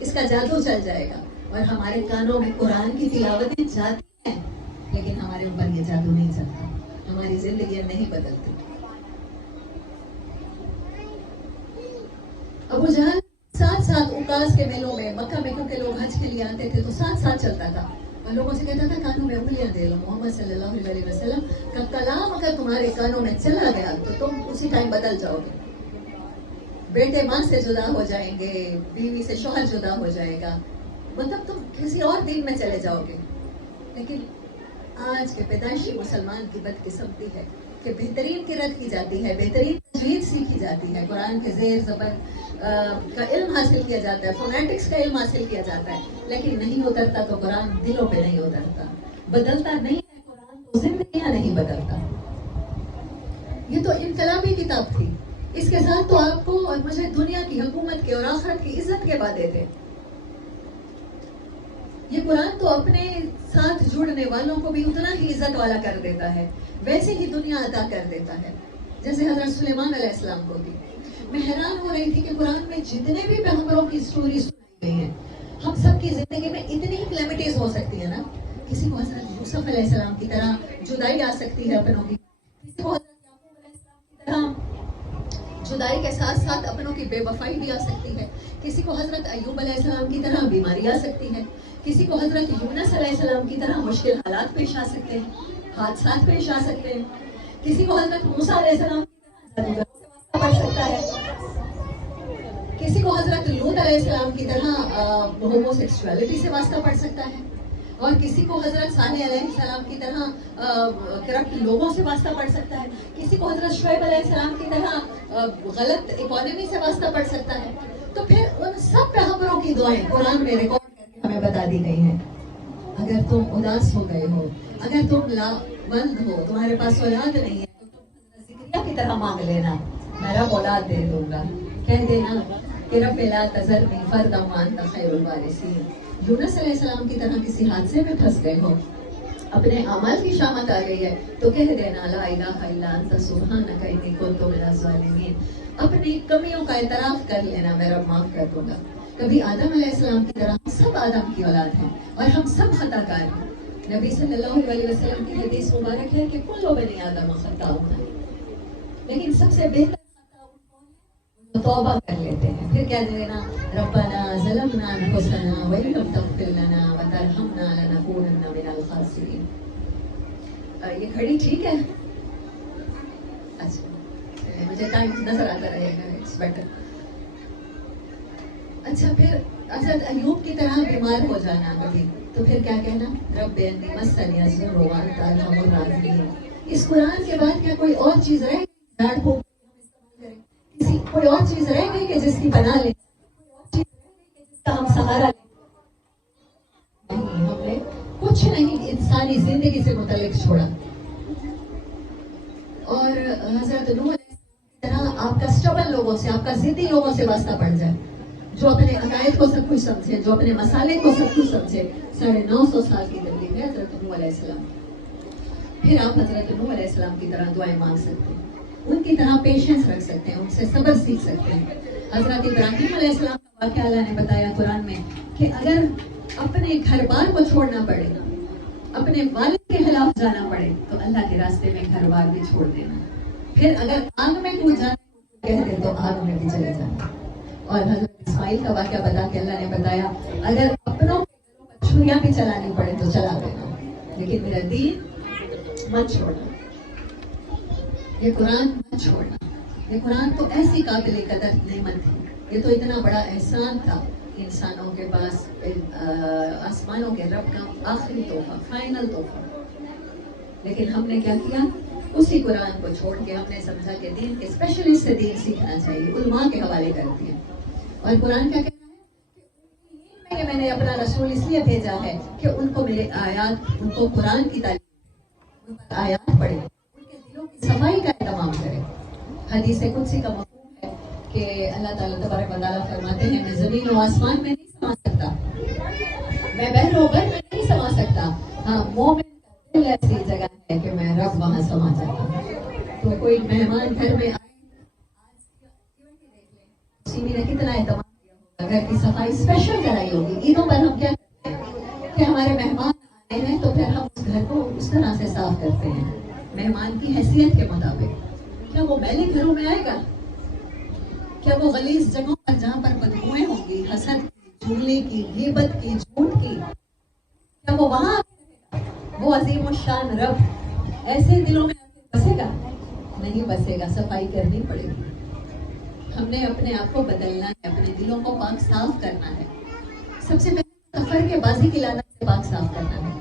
اس کا جادو چل جائے گا. اور ہمارے کانوں میں قرآن کی تلاوتیں جاتی ہیں لیکن ہمارے اوپر یہ جادو نہیں چلتا، ہماری زندگیاں نہیں بدلتی. ابو جہل ساتھ ساتھ اوکاس کے میلوں میں مکہ میں، کیونکہ لوگ حج کے لیے آتے تھے تو ساتھ ساتھ چلتا تھا اور لوگوں سے کہتا تھا کانوں میں انگلیاں دے لو. محمد صلی اللہ علیہ وسلم کا کلام اگر تمہارے کانوں میں چلا گیا تو تم اسی ٹائم بدل جاؤ گے. بیٹے ماں سے جدا ہو جائیں گے، بیوی سے شوہر جدا ہو جائے گا، مطلب تم کسی اور دین میں چلے جاؤ گے. لیکن آج کے پیدائشی مسلمان کی بدقسمتی ہے کہ بہترین قرأت کی جاتی ہے، بہترین تجوید سیکھی جاتی ہے، قرآن کے زیر زبر کا علم حاصل کیا جاتا ہے، فونیٹکس کا علم حاصل کیا جاتا ہے، لیکن نہیں اترتا تو قرآن دلوں پہ نہیں اترتا، بدلتا نہیں ہے قرآن تو زندگیاں نہیں بدلتا. یہ تو انقلابی کتاب تھی، اس کے ساتھ تو آپ کو اور مجھے دنیا کی حکومت کے اور آخرت کی عزت کے وعدے تھے. یہ قرآن تو اپنے ساتھ جڑنے والوں کو بھی اتنا ہی عزت والا کر دیتا ہے، ویسے ہی دنیا عطا کر دیتا ہے جیسے حضرت سلیمان علیہ السلام کو بھی. میں حیران ہو رہی تھی کہ قرآن میں جتنے بھی پیغمبروں کی سٹوری سنائی گئی ہیں، ہم سب کی زندگی میں اتنی ہی کلیمٹیز ہو سکتی ہے نا. کسی کو حضرت یوسف علیہ السلام کی طرح جدائی آ سکتی ہے اپنوں کی، کسی کو حضرت یعقوب علیہ السلام کی طرح جدائی کے ساتھ ساتھ اپنوں کی بے وفائی بھی آ سکتی ہے، کسی کو حضرت ایوب علیہ السلام کی طرح بیماری آ سکتی ہے، کسی کو حضرت یونس علیہ السلام کی طرح مشکل حالات پیش آ سکتے ہیں، حادثات پیش آ سکتے ہیں، کسی کو حضرت موسیٰ علیہ السلام کی طرح جادوگروں سے واسطہ پڑ سکتا ہے، کسی کو حضرت لوط علیہ السلام کی طرح ہومو سیکسولیٹی سے واسطہ پڑ سکتا ہے، اور کسی کو حضرت صالح علیہ السلام کی طرح کرپٹ لوگوں سے واسطہ پڑ سکتا ہے، کسی کو حضرت شعیب علیہ السلام کی طرح غلط اکانومی سے واسطہ پڑ سکتا ہے. تو پھر ان سب پیغمبروں کی دعائیں قرآن میں ریکارڈ کر کے ہمیں بتا دی گئی ہیں. اگر تم اداس ہو گئے ہو، اگر تم لاوند ہو، تمہارے پاس اولاد نہیں ہے تو تم ذکریہ کی طرح مانگ لینا، میں رب اولاد دے دوں گا. کہہ دینا کہ رب لا تذرنی فردا وانت خیر الوارثین. یونس علیہ السلام کی طرح کسی حادثے میں پھنس گئے ہو، اپنے اعمال کی شامت آ گئی ہے تو کہہ دینا لا الہ الا انت سبحانک انی کنت من الظالمین. اپنی کمیوں کا اعتراف کر لینا، میں رب معاف کر دوں گا. کبھی آدم علیہ السلام کی طرح ہم سب آدم کی اولاد ہیں اور ہم سب خطا کار ہیں. نبی صلی اللہ علیہ وسلم کی حدیث مبارک ہے کہ کل بنی آدم خطاؤون، لیکن سب سے بہتر خطا جو توبہ کر لیتے ہیں. پھر کہہ دینا ربنا ظلمنا انفسنا وان لم تغفر لنا وترحمنا لنکونن من الخاسرین. یہ گھڑی ٹھیک ہے؟ اچھا مجھے ٹائم نظر آتا رہے گا، اٹس بیٹر. اچھا پھر حضرت ایوب کی طرح بیمار ہو جانا کبھی تو پھر کیا کہنا، رب انی مسنی الضر وانت ارحم الراحمین. اس قرآن کے بعد کیا کوئی اور چیز رہ گئی جھاڑ پھونک کسی کوئی اور چیز رہ گئی کہ جس کی بنا لیں، کوئی اور چیز رہ گئی کہ جس کا ہم سہارا لیں؟ نہیں، ہم نے کچھ نہیں انسانی زندگی سے متعلق چھوڑا. اور حضرت نوح علیہ السلام کی طرح آپ کا سٹبل لوگوں سے، آپ کا ضدی لوگوں سے واسطہ پڑ جائے، جو اپنے عقائد کو سب کچھ سمجھے، جو اپنے مسالے کو سب کچھ سمجھے. 950 سال کی زندگی میں حضرت نوح علیہ السلام. پھر آپ حضرت نوح علیہ السلام کی طرح دعائیں مانگ سکتے ہیں، ان کی طرح پیشنس رکھ سکتے ہیں، ان سے صبر سیکھ سکتے ہیں. حضرت ابراہیم علیہ السلام کا واقعہ اللہ نے بتایا قرآن میں کہ اگر اپنے گھر بار کو چھوڑنا پڑے، اپنے والد کے خلاف جانا پڑے تو اللہ کے راستے میں گھر بار بھی چھوڑ دینا. پھر اگر آگ میں کود جانا کہہ دے تو آگ میں بھی چلے جانا. اور حضرت اسماعیل کا واقعہ بتا کے اللہ نے بتایا اگر اپنوں دنیا بھی چلانی پڑے تو چلا دینا، لیکن میرا دین مت چھوڑنا، یہ قرآن مت چھوڑنا۔ یہ قرآن تو ایسی قابل قدر نعمت تھی، یہ تو اتنا بڑا احسان تھا انسانوں کے پاس، آسمانوں کے رب کا آخری تحفہ، فائنل تحفہ، لیکن ہم نے کیا کیا؟ اسی قرآن کو چھوڑ کے ہم نے سمجھا کہ دین کے اسپیشلسٹ سے دین سیکھنا چاہیے، علماء کے حوالے کر دیا۔ اور قرآن کیا کہنا ہے کہ میں نے اپنا رسول اس لیے بھیجا ہے کہ ان کو میرے آیات، ان کو قرآن کی تعلیم، ان پر آیات پڑھے، ان کے دلوں کی صفائی کا اہتمام کرے۔ حدیث قدسی کا مفہوم ہے کہ اللہ تعالیٰ تبارک و تعالیٰ فرماتے ہیں، میں زمین و آسمان میں نہیں سما سکتا، میں بحر و بر میں نہیں سما سکتا، ہاں مومن کا دل ایسی جگہ ہے کہ میں رب وہاں سما جاتا ہوں۔ تو کوئی مہمان گھر میں آئے، سیمی نے کتنا اہتمام کیا ہوگا، گھر کی صفائی اسپیشل کرائی ہوگی۔ عیدوں پر ہم کیا کرتے ہیں کہ ہمارے مہمان آتے ہیں تو پھر ہم اس گھر کو اس طرح سے صاف کرتے ہیں مہمان کی حیثیت کے مطابق۔ کیا وہ میلے گھروں میں آئے گا؟ کیا وہ غلیظ جگہوں پر جہاں پر بدبوئیں ہوں گی، حسد کی، چغلی کی، غیبت کی، جھوٹ کی، کیا وہ وہاں وہ عظیم الشان رب ایسے دلوں میں بسے گا؟ نہیں بسے گا، صفائی کرنی پڑے گی۔ ہم نے اپنے آپ کو بدلنا ہے، اپنے دلوں کو پاک صاف کرنا ہے۔ سب سے پہلے سفر کے بازی کی لعنت سے پاک صاف کرنا ہے۔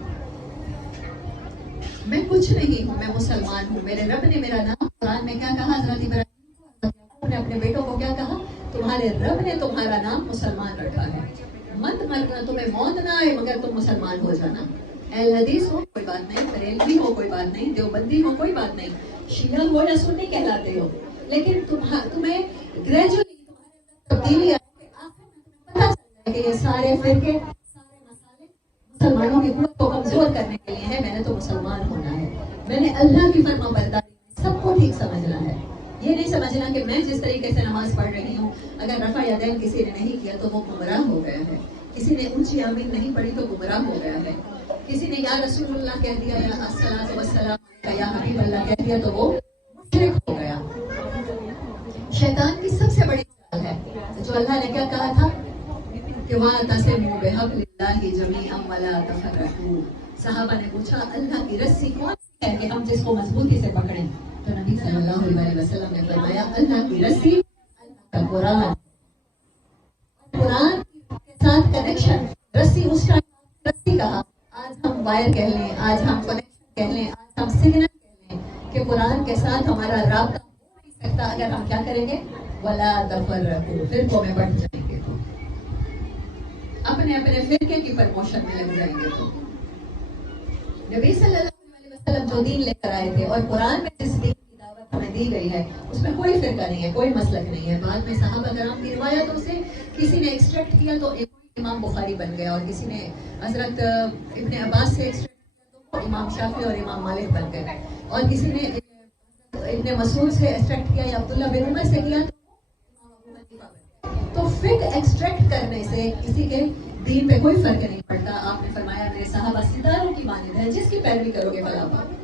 میں کچھ نہیں ہوں، میں مسلمان ہوں، میرے رب نے میرا نام قرآن میں کیا کہا؟ حضرت ابراہیم نے اپنے بیٹوں کو کیا کہا؟ تمہارے رب نے تمہارا نام مسلمان رکھا ہے، مت مرنا، تمہیں موت نہ آئے مگر تم مسلمان ہو جانا۔ اہل حدیث ہو کوئی بات نہیں، بریلوی ہو کوئی بات نہیں، دیوبندی ہو کوئی بات نہیں، شیعہ ہو یا سنی کہلاتے ہو، لیکن تمہیں گریجولی تبدیلی آئے کہ آخر میں تمہیں پتہ چل جائے کہ یہ سارے فرقے، سارے مسالے مسلمانوں کی قوت کو کمزور کرنے کے لیے ہے۔ میں نے تو مسلمان ہونا ہے، میں نے اللہ کی فرما برداری سب کو ٹھیک سمجھنا ہے۔ یہ نہیں سمجھنا کہ میں جس طریقے سے نماز پڑھ رہی ہوں، اگر رفع یدین کسی نے نہیں کیا تو وہ گمراہ ہو گیا ہے، کسی نے اونچی آمین نہیں پڑھی تو گمراہ ہو گیا ہے، کسی نے یا رسول اللہ کہہ دیا یا الصلاۃ والسلام یا حبیب اللہ کہہ دیا تو وہ مشرک ہو گیا۔ شیطان کی سب سے بڑی چال ہے جو اللہ نے کیا کہا تھا کہ وَاعْتَصِمُوا بِحَبْلِ اللَّهِ جَمِيعًا وَلَا تَفَرَّقُوا۔ صحابہ نے پوچھا اللہ کی رسی کون سی ہے کہ ہم جس کو مضبوطی سے پکڑیں؟ تو نبی صلی اللہ علیہ وسلم نے فرمایا اللہ کی رسی، اللہ کا قرآن، قرآن کے ساتھ کنیکشن۔ رسی اس ٹائم رسی کہا، آج ہم وائر کہہ لیں، آج ہم کنیکشن کہہ لیں، آج ہم سگنل کہہ لیں کہ قرآن کے ساتھ ہمارا رابطہ ہو نہیں سکتا اگر ہم کیا کریں گے؟ وَلَا تَفَرَّقُوا، فرقوں میں بٹ جائیں گے، تو اپنے اپنے فرقے کی پرموشن میں لگ جائیں گے۔ تو نبی صلی اللہ علیہ وسلم جو دین لے کر آئے تھے اور قرآن میں جس دین کی دعوت ہمیں دی گئی ہے اس میں کوئی فرقہ نہیں ہے، کوئی مسلک نہیں ہے۔ بعد میں صحابہ کرام کی روایتوں سے کسی نے ایکسٹریکٹ کیا تو امام بخاری بن گیا، اور کسی نے حضرت ابن عباس سے ایکسٹریکٹ کیا تو وہ امام شافعی اور امام مالک بن گئے، اور کسی نے ابن مسعود سے ایکسٹریکٹ کیا یا عبداللہ بن عمر سے کیا تو امام ابو حنیفہ بن گئے۔ تو فقہ ایکسٹریکٹ کرنے سے کسی کے دین پہ کوئی فرق نہیں پڑتا۔ آپ نے فرمایا میرے صحابہ ستاروں کی مانند ہیں، جس کی پیروی کرو گے فلاح پاؤ گے،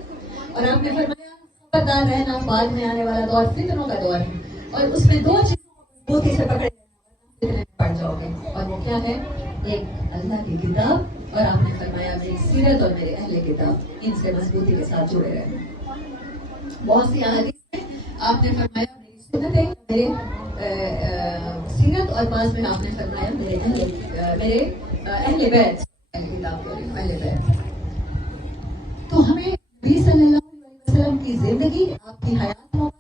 اور آپ نے فرمایا خبردار رہنا، بعد میں آنے والا دور فتنوں کا دور ہے، اور اس میں دو چیزوں کو مضبوطی سے پکڑے فتنے میں پڑ جاؤ گے، اور وہ کیا ہے؟ ایک اللہ کی کتاب، اور آپ نے فرمایا میری سیرت اور میرے اہل کتاب، ان سے مضبوطی کے ساتھ جڑے رہنا۔ بہت سی احادیث میں آپ نے فرمایا میری سنت ہے، میرے سیرت، اور بعض میں آپ نے فرمایا میرے اہل بیت، کتاب کے اہل بیت۔ تو ہمیں نبی صلی اللہ علیہ وسلم کی زندگی، آپ کی حیات مبارک،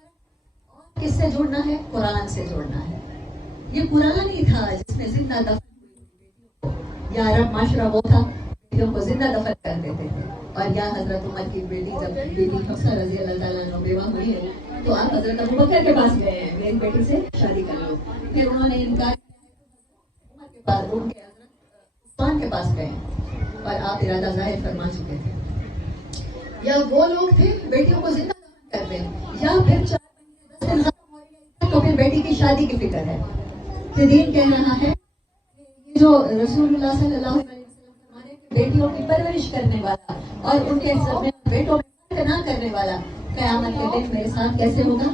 اور کس سے جڑنا ہے؟ قرآن سے جڑنا ہے۔ یہ قرآن ہی تھا جس میں زندہ دفن یا عرب معاشرہ وہ تھا بیٹیوں کو زندہ دفن کر دیتے تھے، اور یا حضرت عمر کی بیٹی جب بیٹی حفصہ رضی اللہ تعالیٰ عنہ بیوہ ہوئی ہے تو آپ حضرت ابوبکر کے پاس گئے ہیں میری بیٹی سے شادی کر لو، پھر انہوں نے انکار کیا عمر کے پاس، ان کے حضرت عثمان کے پاس گئے اور آپ ارادہ ظاہر فرما چکے تھے۔ یا وہ لوگ تھے بیٹیوں کو زندہ دفن کرتے ہیں، یا پھر 4 مہینے 10 دن ختم ہو رہی ہے تو پھر بیٹی کی شادی کی فکر ہے۔ کہ دین کہہ رہا ہے کہ جو رسول اللہ صلی اللہ علیہ وسلم فرمانے کہ بیٹیوں کی پرورش کرنے والا اور ان کے بیٹوں میں فرق نہ کرنے والا قیامت کے دن میرے ساتھ کیسے ہوگا؟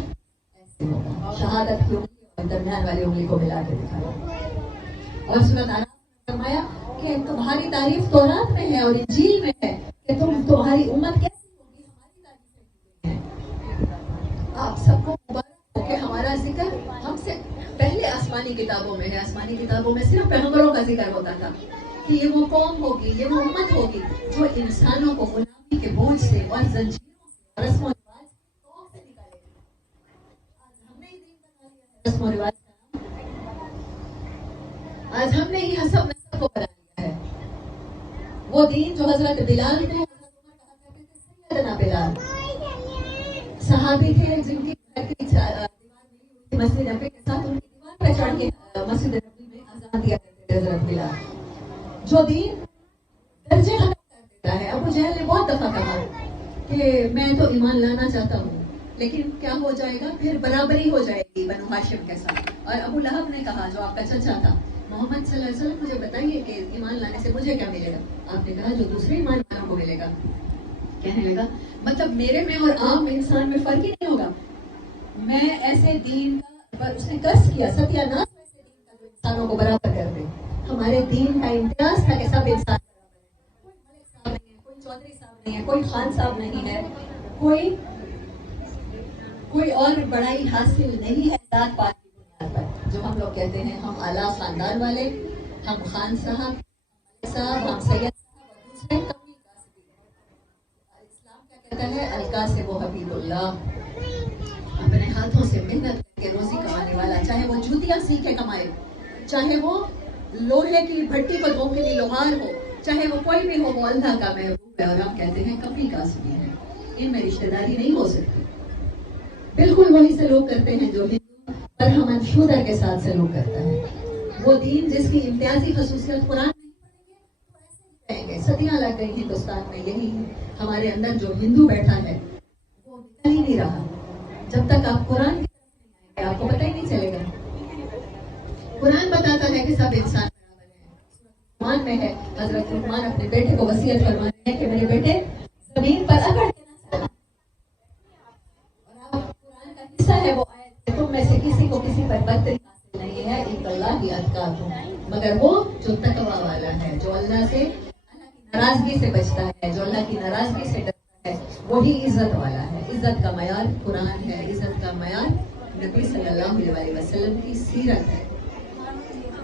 ایسے ہوگا، شہادت کی انگلی اور درمیان والی انگلی کو ملا کے دکھایا۔ اور سورۃ اعراف میں فرمایا کہ کہ تمہاری تعریف تورات میں ہے اور انجیل میں ہے کہ تمہاری امت کیسی ہوگی، ہماری تعریفیں ہیں۔ آپ سب کو مبارک ہو کہ ہمارا ذکر ہم سے پہلے آسمانی کتابوں میں ہے۔ آسمانی کتابوں میں صرف پیغمبروں کا ذکر ہوتا تھا کہ یہ وہ قوم ہوگی، یہ وہ امت ہوگی جو انسانوں کو غلامی کے بوجھ سے اور زنجیروں سے، رسم و رواج سے نکالے گی۔ آج ہم نے ہی دین بنا لیا ہے رسم و رواج کا نام، آج ہم نے ہی حسب نسب کو بنا لیا ہے۔ وہ دین جو حضرت بلال کو حضرت عمر کہا کرتے تھے سیدنا بلال، صحابی تھے جن کی گھر کی دیوار ملی ہوئی تھی مسجد نبوی کے ساتھ، ان کی دیوار پہ چڑھ کے مسجد نبوی میں اذان دیا کرتے تھے حضرت بلال۔ جو دین درجے ختم کر دیتا ہے۔ ابو جہل نے بہت دفعہ کہا کہ میں تو ایمان لانا چاہتا ہوں، لیکن کیا ہو جائے گا، پھر برابری ہو جائے گی بنو ہاشم کے ساتھ۔ اور ابو لہب نے کہا جو آپ کا چچا تھا، محمد صلی اللہ علیہ وسلم مجھے بتائیے کہ ایمان لانے سے مجھے کیا ملے گا؟ آپ نے کہا جو دوسرے ایمان والوں کو ملے گا۔ کہنے لگا مطلب میرے میں اور عام انسان میں فرق ہی نہیں ہوگا، میں ایسے دین کا، اس نے قصد کیا ستیہ ناش ایسے دین کا جو انسانوں کو برابر کر دے۔ ہمارے دین کا امتیاز تھا کہ سب انسان برابر ہیں، کوئی ملک صاحب نہیں ہے، کوئی چودھری صاحب نہیں ہے، کوئی خان صاحب نہیں ہے، کوئی اور بڑائی حاصل نہیں ہے ذات پات کی بنیاد پر۔ جو ہم لوگ کہتے ہیں ہم اعلیٰ خاندان والے، ہم خان صاحب، صاحب، ہم سید صاحب اور دوسرے کمی کاسبی۔ اسلام کیا کہتا ہے؟ القاسب و حبیب اللہ، اپنے ہاتھوں سے محنت کر کے روزی کمانے والا، چاہے وہ جوتیاں سیکھ کے کمائے، چاہے وہ لوہے کی بھٹی کو دھوکنے لوہار ہو، چاہے وہ کوئی بھی ہو، وہ اللہ کا محبوب ہے۔ اور ہم کہتے ہیں کمی کاسبی ہے، ان میں رشتہ داری نہیں ہو سکتی۔ بالکل وہی سلوک کرتے ہیں جو ہندو برہمن شودر کے ساتھ سلوک کرتا ہے۔ وہ دین جس کی امتیازی خصوصیت قرآن نہیں پڑھیں گے۔ صدیاں لگ گئی ہندوستان میں، یہی ہمارے اندر جو ہندو بیٹھا ہے وہ نکل ہی نہیں رہا۔ جب تک آپ قرآن کی طرف نہیں آئیں گے آپ کو پتہ ہی نہیں چلے گا۔ قرآن بتاتا ہے کہ سب انسان برابر ہیں۔ قرآن میں ہے، حضرت لقمان اپنے بیٹے کو وصیت فرماتے ہیں کہ میرے بیٹے زمین پر اکڑ کے نہ چلنا۔ اور آپ قرآن کا حصہ ہے وہ آیت کہ تم میں سے کسی کو کسی پر برتری حاصل نہیں ہے، ان اللہ ہی اتقاکم، مگر وہ جو تقویٰ والا ہے، جو اللہ کی ناراضگی سے بچتا ہے، جو اللہ کی ناراضگی سے ڈرتا ہے، وہی عزت والا ہے۔ عزت کا معیار قرآن ہے، عزت کا معیار نبی صلی اللہ علیہ وسلم کی سیرت ہے۔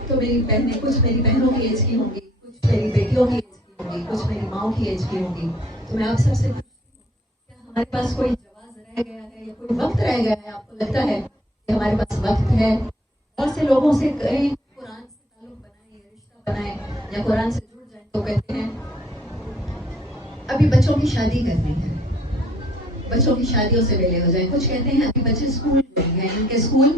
تو میری بہنیں، کچھ میری بہنوں کی ایج کی ہوں گی، کچھ میری بیٹیوں کی ایج کی ہوں گی، کچھ میری ماؤں کی ایج کی ہوں گی، تو میں آپ سب سے پوچھتی ہوں کیا ہمارے پاس کوئی جواز رہ گیا ہے یا کوئی وقت رہ گیا ہے؟ آپ کو لگتا ہے کہ ہمارے پاس وقت ہے؟ بہت سے لوگوں سے کہیں قرآن سے تعلق بنائیں، رشتہ بنائیں یا قرآن سے جڑ جائیں تو کہتے ہیں ابھی بچوں کی شادی کرنی ہے، بچوں کی شادیوں سے ویلے ہو جائیں۔ کچھ کہتے ہیں ابھی بچے اسکول نہیں گئے، ان کے اسکول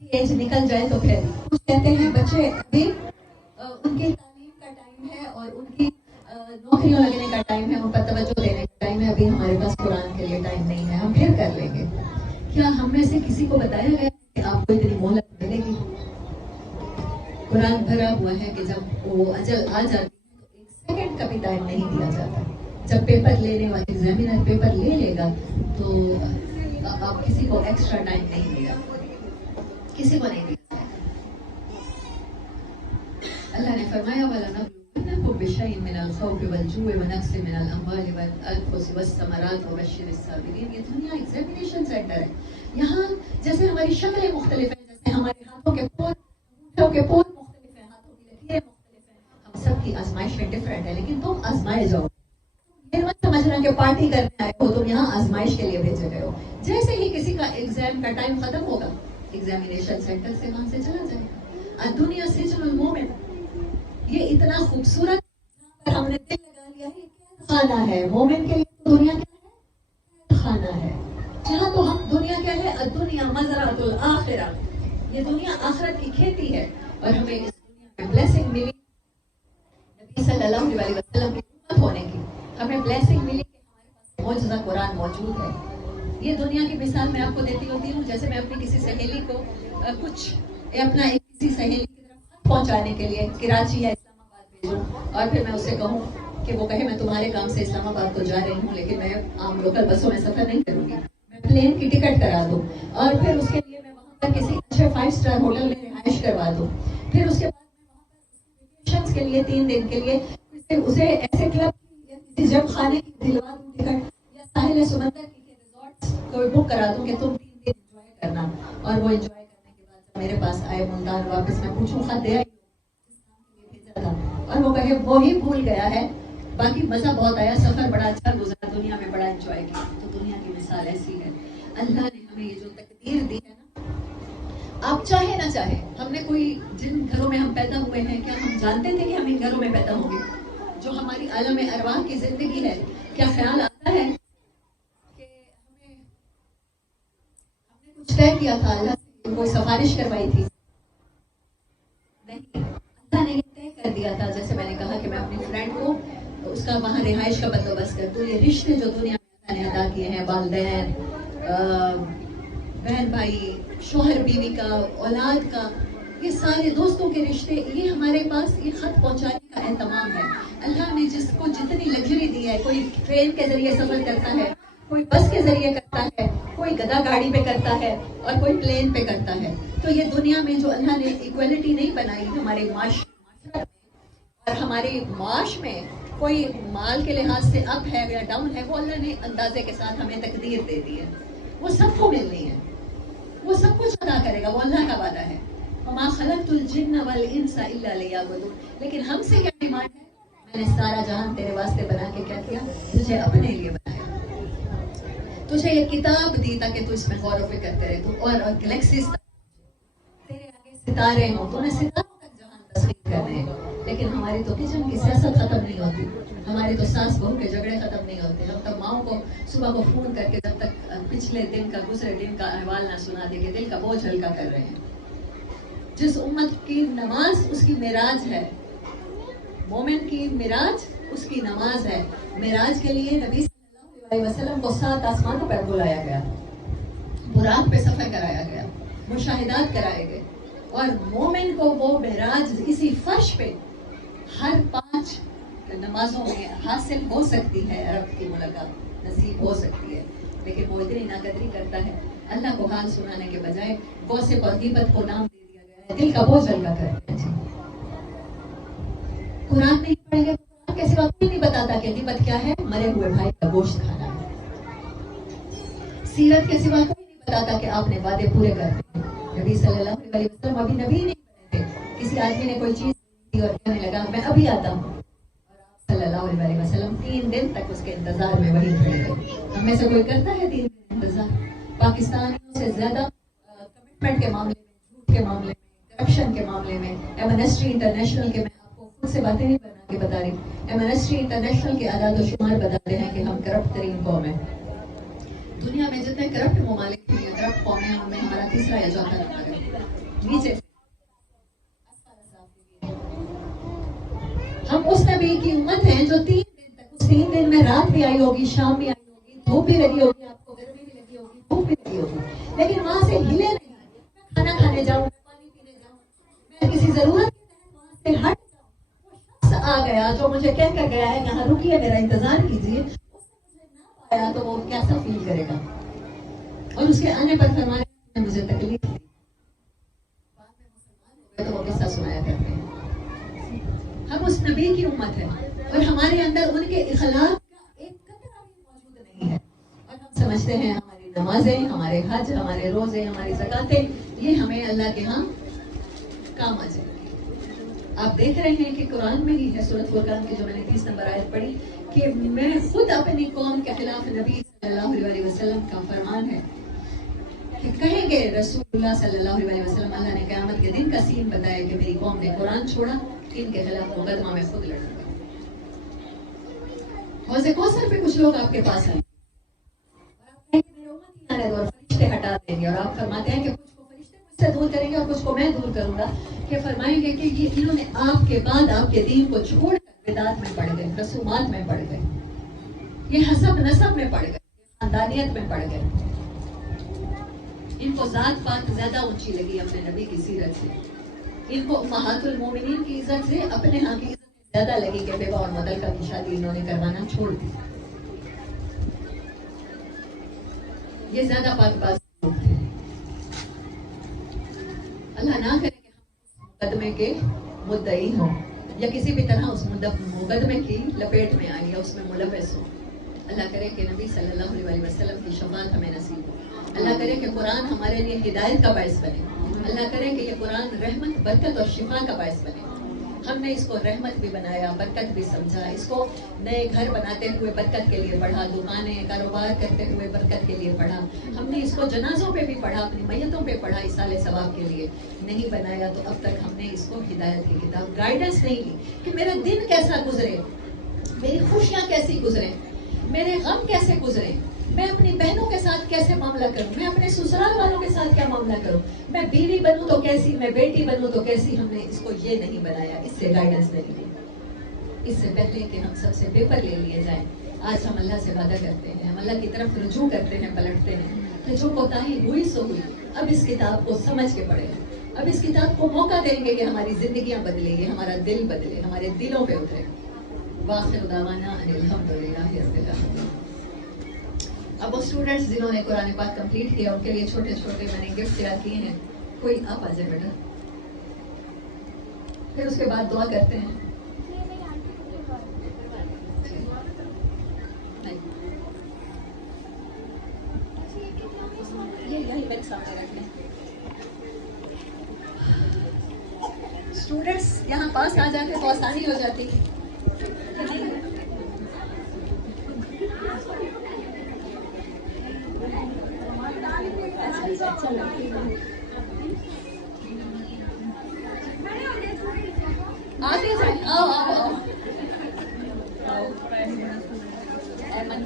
کی ایج نکل جائے تو پھر۔ کچھ کہتے ہیں بچے ابھی ان کی تعلیم کا ٹائم ہے اور ان کی نوکریوں لگنے کا ٹائم ہے، ان پر توجہ دینے کا ٹائم ہے، ابھی ہمارے پاس قرآن کے لیے ٹائم نہیں ہے، ہم پھر کر لیں گے۔ کیا ہم میں سے کسی کو بتایا گیا کہ آپ کو اتنی مہلت ملے گی؟ قرآن بھرا ہوا ہے کہ جب وہ اجل آ جاتی ہے تو ایک سیکنڈ کا بھی ٹائم نہیں دیا جاتا۔ جب پیپر لینے والا ایگزامینر پیپر لے لے گا تو آپ کسی کو ایکسٹرا ٹائم نہیں دیا، کسی کو نہیں دیا۔ اللہ نے فرمایا وَلَنَبْلُوَنَّكُمْ بِشَيْءٍ مِّنَ الْخَوْفِ وَالْجُوعِ وَنَقْصٍ مِّنَ الْأَمْوَالِ وَالْأَنفُسِ وَالثَّمَرَاتِ وَبَشِّرِ الصَّابِرِينَ۔ یہ دنیا ایگزامینیشن سینٹر ہے۔ یہاں جیسے ہماری شکلیں مختلف ہیں، جیسے ہمارے ہاتھوں کے پور مختلف ہیں، ہاتھوں کی لکیریں مختلف ہیں، ہم سب کی آزمائشیں ڈفرینٹ ہیں، لیکن تم آزمائے جاؤ۔ یہ مت سمجھنا کہ پارٹی کرنے آئے ہو، تم یہاں آزمائش کے لیے بھیجے گئے ہو۔ جیسے ہی کسی کا ایگزام کا ٹائم ختم ہوگا، ایگزامینیشن سینٹر سے وہاں سے چلا جائے گا۔ دنیا سجن المومن، یہ اتنا خوبصورت پر ہم نے دل لگا لیا ہے، یہ خانہ ہے مومن کے لیے۔ تو دنیا کیا ہے؟ خانہ ہے، جہاں تو ہم دنیا کیا ہے؟ الدنیا مزرعۃ الآخرہ، یہ دنیا آخرت کی کھیتی ہے۔ اور ہمیں اس دنیا میں بلیسنگ ملی نبی صلی اللہ علیہ وسلم کی امت ہونے کی، ہمیں بلیسنگ ملی کہ ہمارے پاس معجزہ قرآن موجود ہے۔ یہ دنیا کی مثال میں آپ کو دیتی ہوتی ہوں، جیسے میں اپنی کسی سہیلی کو کچھ اپنا ایک کسی سہیلی کی طرف خط پہنچانے کے لیے کراچی یا اسلام آباد بھیجوں، اور پھر میں اسے کہوں کہ وہ کہے میں تمہارے کام سے اسلام آباد تو جا رہی ہوں لیکن میں عام لوکل بسوں میں سفر نہیں کروں گی، میں پلین کی ٹکٹ کرا دوں اور پھر اس کے لیے میں وہاں پر کسی اچھے 5 اسٹار ہوٹل میں رہائش کروا دوں، پھر اس کے بعد میں وہاں پر کے لیے 3 دن کے لیے اسے ایسے کلب جب خانے کی دلوا دوں ٹکٹ یا ساحل سمندر کی ریزورٹس کوئی بک کرا دوں کہ تم 3 دن انجوائے کرنا. اور وہ انجوائے کرنے کے بعد جب میرے پاس آئے ملتان واپس میں پوچھوں خط دے آئی بھیجا تھا اور وہ کہے وہی بھول گیا ہے, باقی مزہ بہت آیا, سفر بڑا اچھا گزرا, دنیا میں بڑا انجوائے کیا. تو دنیا کی مثال ایسی ہے. اللہ نے ہمیں یہ جو تقدیر دی ہے نا, آپ چاہے نہ چاہے, ہم نے کوئی جن گھروں میں ہم پیدا ہوئے ہیں کیا ہم جانتے تھے کہ ہم ان گھروں میں پیدا ہوں گے؟ جو ہماری عالم ارواح کی زندگی ہے, کیا خیال آتا ہے کہ ہم نے کچھ طے کیا تھا, اللہ سے کوئی سفارش کروائی تھی؟ نہیں, اللہ نے یہ طے کر دیا تھا. جیسے میں نے کہا کہ میں اپنی فرینڈ کو اس کا وہاں رہائش کا بندوبست کر دوں. یہ رشتے جو دنیا میں اللہ نے ادا کیے ہیں, والدین, بہن بھائی, شوہر بیوی کا, اولاد کا, یہ سارے دوستوں کے رشتے, یہ ہمارے پاس یہ خط پہنچانے کا اہتمام ہے. اللہ نے جس کو جتنی لگژری دی ہے, کوئی ٹرین کے ذریعے سفر کرتا ہے, کوئی بس کے ذریعے کرتا ہے, کوئی گدا گاڑی پہ کرتا ہے اور کوئی پلین پہ کرتا ہے. تو یہ دنیا میں جو اللہ نے ایکویلٹی نہیں بنائی ہمارے معاشرے میں اور ہمارے معاش میں, کوئی مال کے لحاظ سے اپ ہے یا ڈاؤن ہے, وہ اللہ نے اندازے کے ساتھ ہمیں تقدیر دے دی ہے. وہ سب کو ملنی ہے, وہ سب کچھ ادا کرے گا, وہ اللہ کا وعدہ ہے. وما خلقت الجن والانس الا لیعبدون. لیکن ہم سے کیا ڈیمانڈ ہے؟ میں نے سارا جہان تیرے واسطے بنا کے کیا کیا؟ تجھے اپنے لیے بنایا, تجھے یہ کتاب دی تاکہ تو اس میں غور و فکر کرے, تو اور گلیکسیز تیرے آگے ستارے ہوں, تو نے ستاروں تک جہان تسخیر کرنے ہیں. لیکن ہماری تو کچن کی سیاست ختم نہیں ہوتی, ہماری تو ساس بہو کے جھگڑے ختم نہیں ہوتے. ہم تو ماؤں کو صبح کو فون کر کے جب تک پچھلے دن کا گزرے دن کا احوال نہ سنا دے کے دل کا بوجھ ہلکا کر رہے ہیں. جس امت کی نماز اس کی معراج ہے, مومن کی معراج اس کی نماز ہے. معراج کے لیے نبی صلی اللہ علیہ وسلم کو 7 آسمانوں پر بلایا گیا, براق پہ سفر کرایا گیا, مشاہدات کرائے گئے, اور مومن کو وہ معراج اسی فرش پہ ہر 5 نمازوں میں حاصل ہو سکتی ہے. عرب کی ملاقات نصیب ہو سکتی ہے, لیکن وہ اتنی ناقدری کرتا ہے. اللہ کو حال سنانے کے بجائے غوث اور غیبت کو نام دے دیا گیا ہے. دل کا بوجھ ہلکا کرتے ہیں. قرآن نہیں پڑھیں گے, قرآن کے سوا کوئی نہیں بتاتا کہ غیبت کیا ہے, مرے ہوئے بھائی کا گوشت کھانا ہے. سیرت کے سوا کوئی نہیں بتاتا کہ آپ نے وعدے پورے کرنے ہیں. نبی صلی اللہ علیہ وسلم ابھی نبی نہیں بنے تھے. کسی آدمی نے کوئی چیز دی اور کہنے لگا میں ابھی آتا ہوں, اور آپ صلی اللہ علیہ وسلم 3 دن تک اس کے انتظار میں وہیں کھڑے رہے. ہم میں سے کوئی کرتا ہے 3 دن انتظار؟ پاکستانیوں سے زیادہ کمٹمنٹ کے معاملے میں, جھوٹ کے معاملے میں, کرپشن کے معاملے میں, ایمنسٹری انٹرنیشنل کے, میں آپ کو خود سے باتیں نہیں بنا کے بتا رہی, ایمنسٹری انٹرنیشنل کے اعداد و شمار بتاتے ہیں کہ ہم کرپٹ ترین قوم ہیں. دنیا میں جتنے کرپٹ ممالک ہیں, کرپٹ قومیں, ان میں ہمارا 3 یا 4 نمبر ہے نیچے. ہم اس نبی کی امت ہیں جو 3 دن تک, اس 3 دن میں رات بھی آئی ہوگی, شام بھی آئی ہوگی, دھوپ بھی لگی ہوگی, آپ کو گرمی بھی لگی ہوگی, دھوپ بھی لگی ہوگی, لیکن وہاں سے ہلے نہیں. میں کھانا کھانے جاؤں, پانی پینے جاؤں, میں کسی ضرورت کے تحت وہاں سے ہٹ جاؤں, وہ شخص آ گیا جو مجھے کہہ کر گیا ہے یہاں رکیے, میرا انتظار کیجیے, اس نے مجھے نہ پایا تو وہ کیسا فیل کرے گا؟ اور اس کے آنے پر فرمانے میں مجھے تکلیف دی, بعد میں مسلمان ہو گئے تو وہ قصہ سنایا کرتے ہیں. ہم اس نبی کی امت ہیں اور ہمارے اندر ان کے اخلاق کا ایک قطرہ بھی موجود نہیں ہے. اور ہم سمجھتے ہیں ہماری نمازیں, ہمارے حج, ہمارے روزے, ہماری زکاتیں, یہ ہمیں اللہ کے ہاں کام آ جائے. آپ دیکھ رہے ہیں کہ قرآن میں ہی ہے, سورۃ فرقان کی جو میں نے 30 نمبر آیت پڑھی, کہ میں خود اپنی قوم کے خلاف نبی صلی اللہ علیہ وسلم کا فرمان ہے کہ کہیں گے رسول اللہ صلی اللہ علیہ وسلم, اللہ نے قیامت کے دن کا سین بتایا کہ میری قوم نے قرآن چھوڑا, ان کے خلاف مقدمہ میں خود لڑوں گا. حوض کوثر پہ کچھ لوگ آپ کے پاس آئیں اور آپ کہیں گے میرے امت ہی آنے دو, اور فرشتے ہٹا دیں گے, اور آپ فرماتے ہیں کہ کچھ کو فرشتے مجھ سے دور کریں گے اور کچھ کو میں دور کروں گا, کہ فرمائیں گے کہ یہ انہوں نے آپ کے بعد آپ کے دین کو چھوڑ کر بدعات میں پڑ گئے, رسومات میں پڑ گئے, یہ حسب نسب میں پڑ گئے, خاندانیت میں پڑ گئے. ان کو ذات پات زیادہ اونچی لگی اپنے نبی کی سیرت سے, ان کو امہات المومنین کی عزت سے اپنے ہاں کی عزت زیادہ لگی کہ بیوہ اور مطلقہ کی شادی انہوں نے کروانا چھوڑ دی. یہ زیادہ پاک باز لوگ ہیں. اللہ نہ کرے کہ ہم اس مقدمے کے مدعی ہوں. یا کسی بھی طرح اس مقدمے کی لپیٹ میں آئی یا اس میں ملوث ہو. اللہ کرے کہ نبی صلی اللہ علیہ وسلم کی شفاعت ہمیں نصیب ہو. اللہ کرے کہ قرآن ہمارے لیے ہدایت کا باعث بنے. اللہ کرے کہ یہ قرآن رحمت، برکت اور شفا کا باعث بنے. ہم نے اس کو رحمت بھی بنایا، برکت بھی سمجھا. اس کو نئے گھر بناتے ہوئے برکت کے لیے پڑھا، دکانیں کاروبار کرتے ہوئے برکت کے لیے پڑھا. ہم نے اس کو جنازوں پہ بھی پڑھا، اپنی میتوں پہ پڑھا اصالِ ثواب کے لیے. نہیں بنایا تو اب تک ہم نے اس کو ہدایت کی کتاب، گائیڈنس نہیں لی کہ میرا دن کیسا گزرے، میری خوشیاں کیسی گزریں، میرے غم کیسے گزریں، میں اپنی بہنوں کے ساتھ کیسے معاملہ کروں، میں اپنے سسرال والوں کے ساتھ کیا معاملہ کروں، میں بیوی بنوں تو کیسی، میں بیٹی بنوں تو کیسی. ہم نے اس کو یہ نہیں بنایا، اس سے گائیڈنس نہیں لی. اس سے پہلے کہ ہم سب سے پیپر لے لیے جائیں، آج ہم اللہ سے وعدہ کرتے ہیں، ہم اللہ کی طرف رجوع کرتے ہیں، پلٹتے ہیں کہ جو کوتاہی ہوئی سو ہوئی. اب اس کتاب کو سمجھ کے پڑھیں، اب اس کتاب کو موقع دیں گے کہ ہماری زندگیاں بدلے گی، ہمارا دل بدلے، ہمارے دلوں پہ اترے. وآخر دعوانا ان الحمدللہ رب العالمین. اب وہ اسٹوڈنٹس جنہوں نے قرآن پاک کمپلیٹ کیا، ان کے لیے چھوٹے چھوٹے میں نے گفٹ تیار کیے ہیں. کوئی آپ آ جائے بیٹا، پھر اس کے بعد دعا کرتے ہیں. یہی میرے سامنے رکھیں. اسٹوڈنٹس یہاں پاس آ جاتے تو آسانی ہو جاتی. آگے جائیں، آؤ آؤ آؤ. ایمن،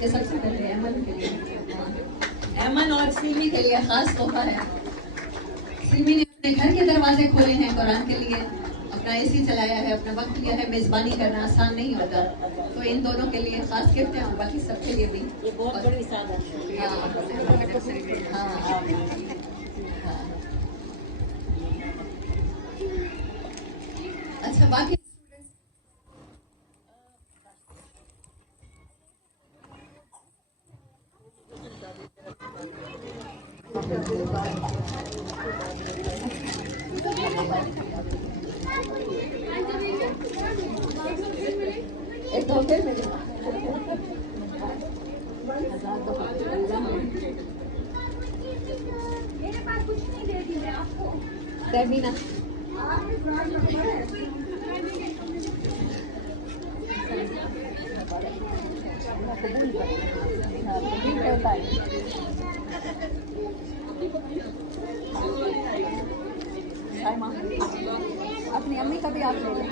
یہ سب سے پہلے ایمن کے لیے، ایمن اور سیمی کے لیے خاص تحفہ ہے. سیمی نے اپنے گھر کے دروازے کھولے ہیں قرآن کے لیے، اپنا اے سی چلایا ہے، اپنا وقت لیا ہے. میزبانی کرنا آسان نہیں ہوتا، تو ان دونوں کے لیے خاص گفٹ ہے اور باقی سب کے لیے بھی. یہ بہت بڑی سعادت ہے. ہاں. اچھا باقی ایک دو پھر میرے پاس کچھ نہیں دے دی میں آپ کو. تہمینہ اپنی امی کا بھی آپ لے لیں.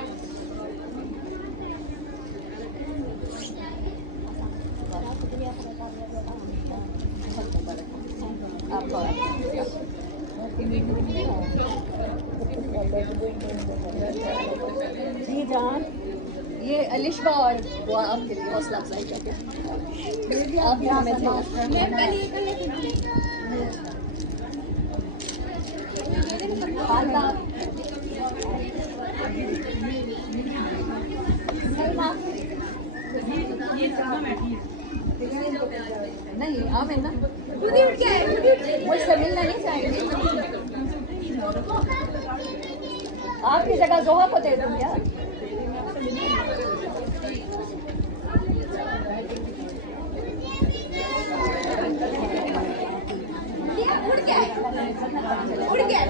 جی جان، یہ الشبہ اور دعا آپ کے لیے حوصلہ افزائی کرتے ہیں. آپ بھی ہمیں نہیں آمین نا، مجھ سے ملنا نہیں چاہیں گے. آپ کی جگہ زوہا کو دے دوں یار. اڑ گیا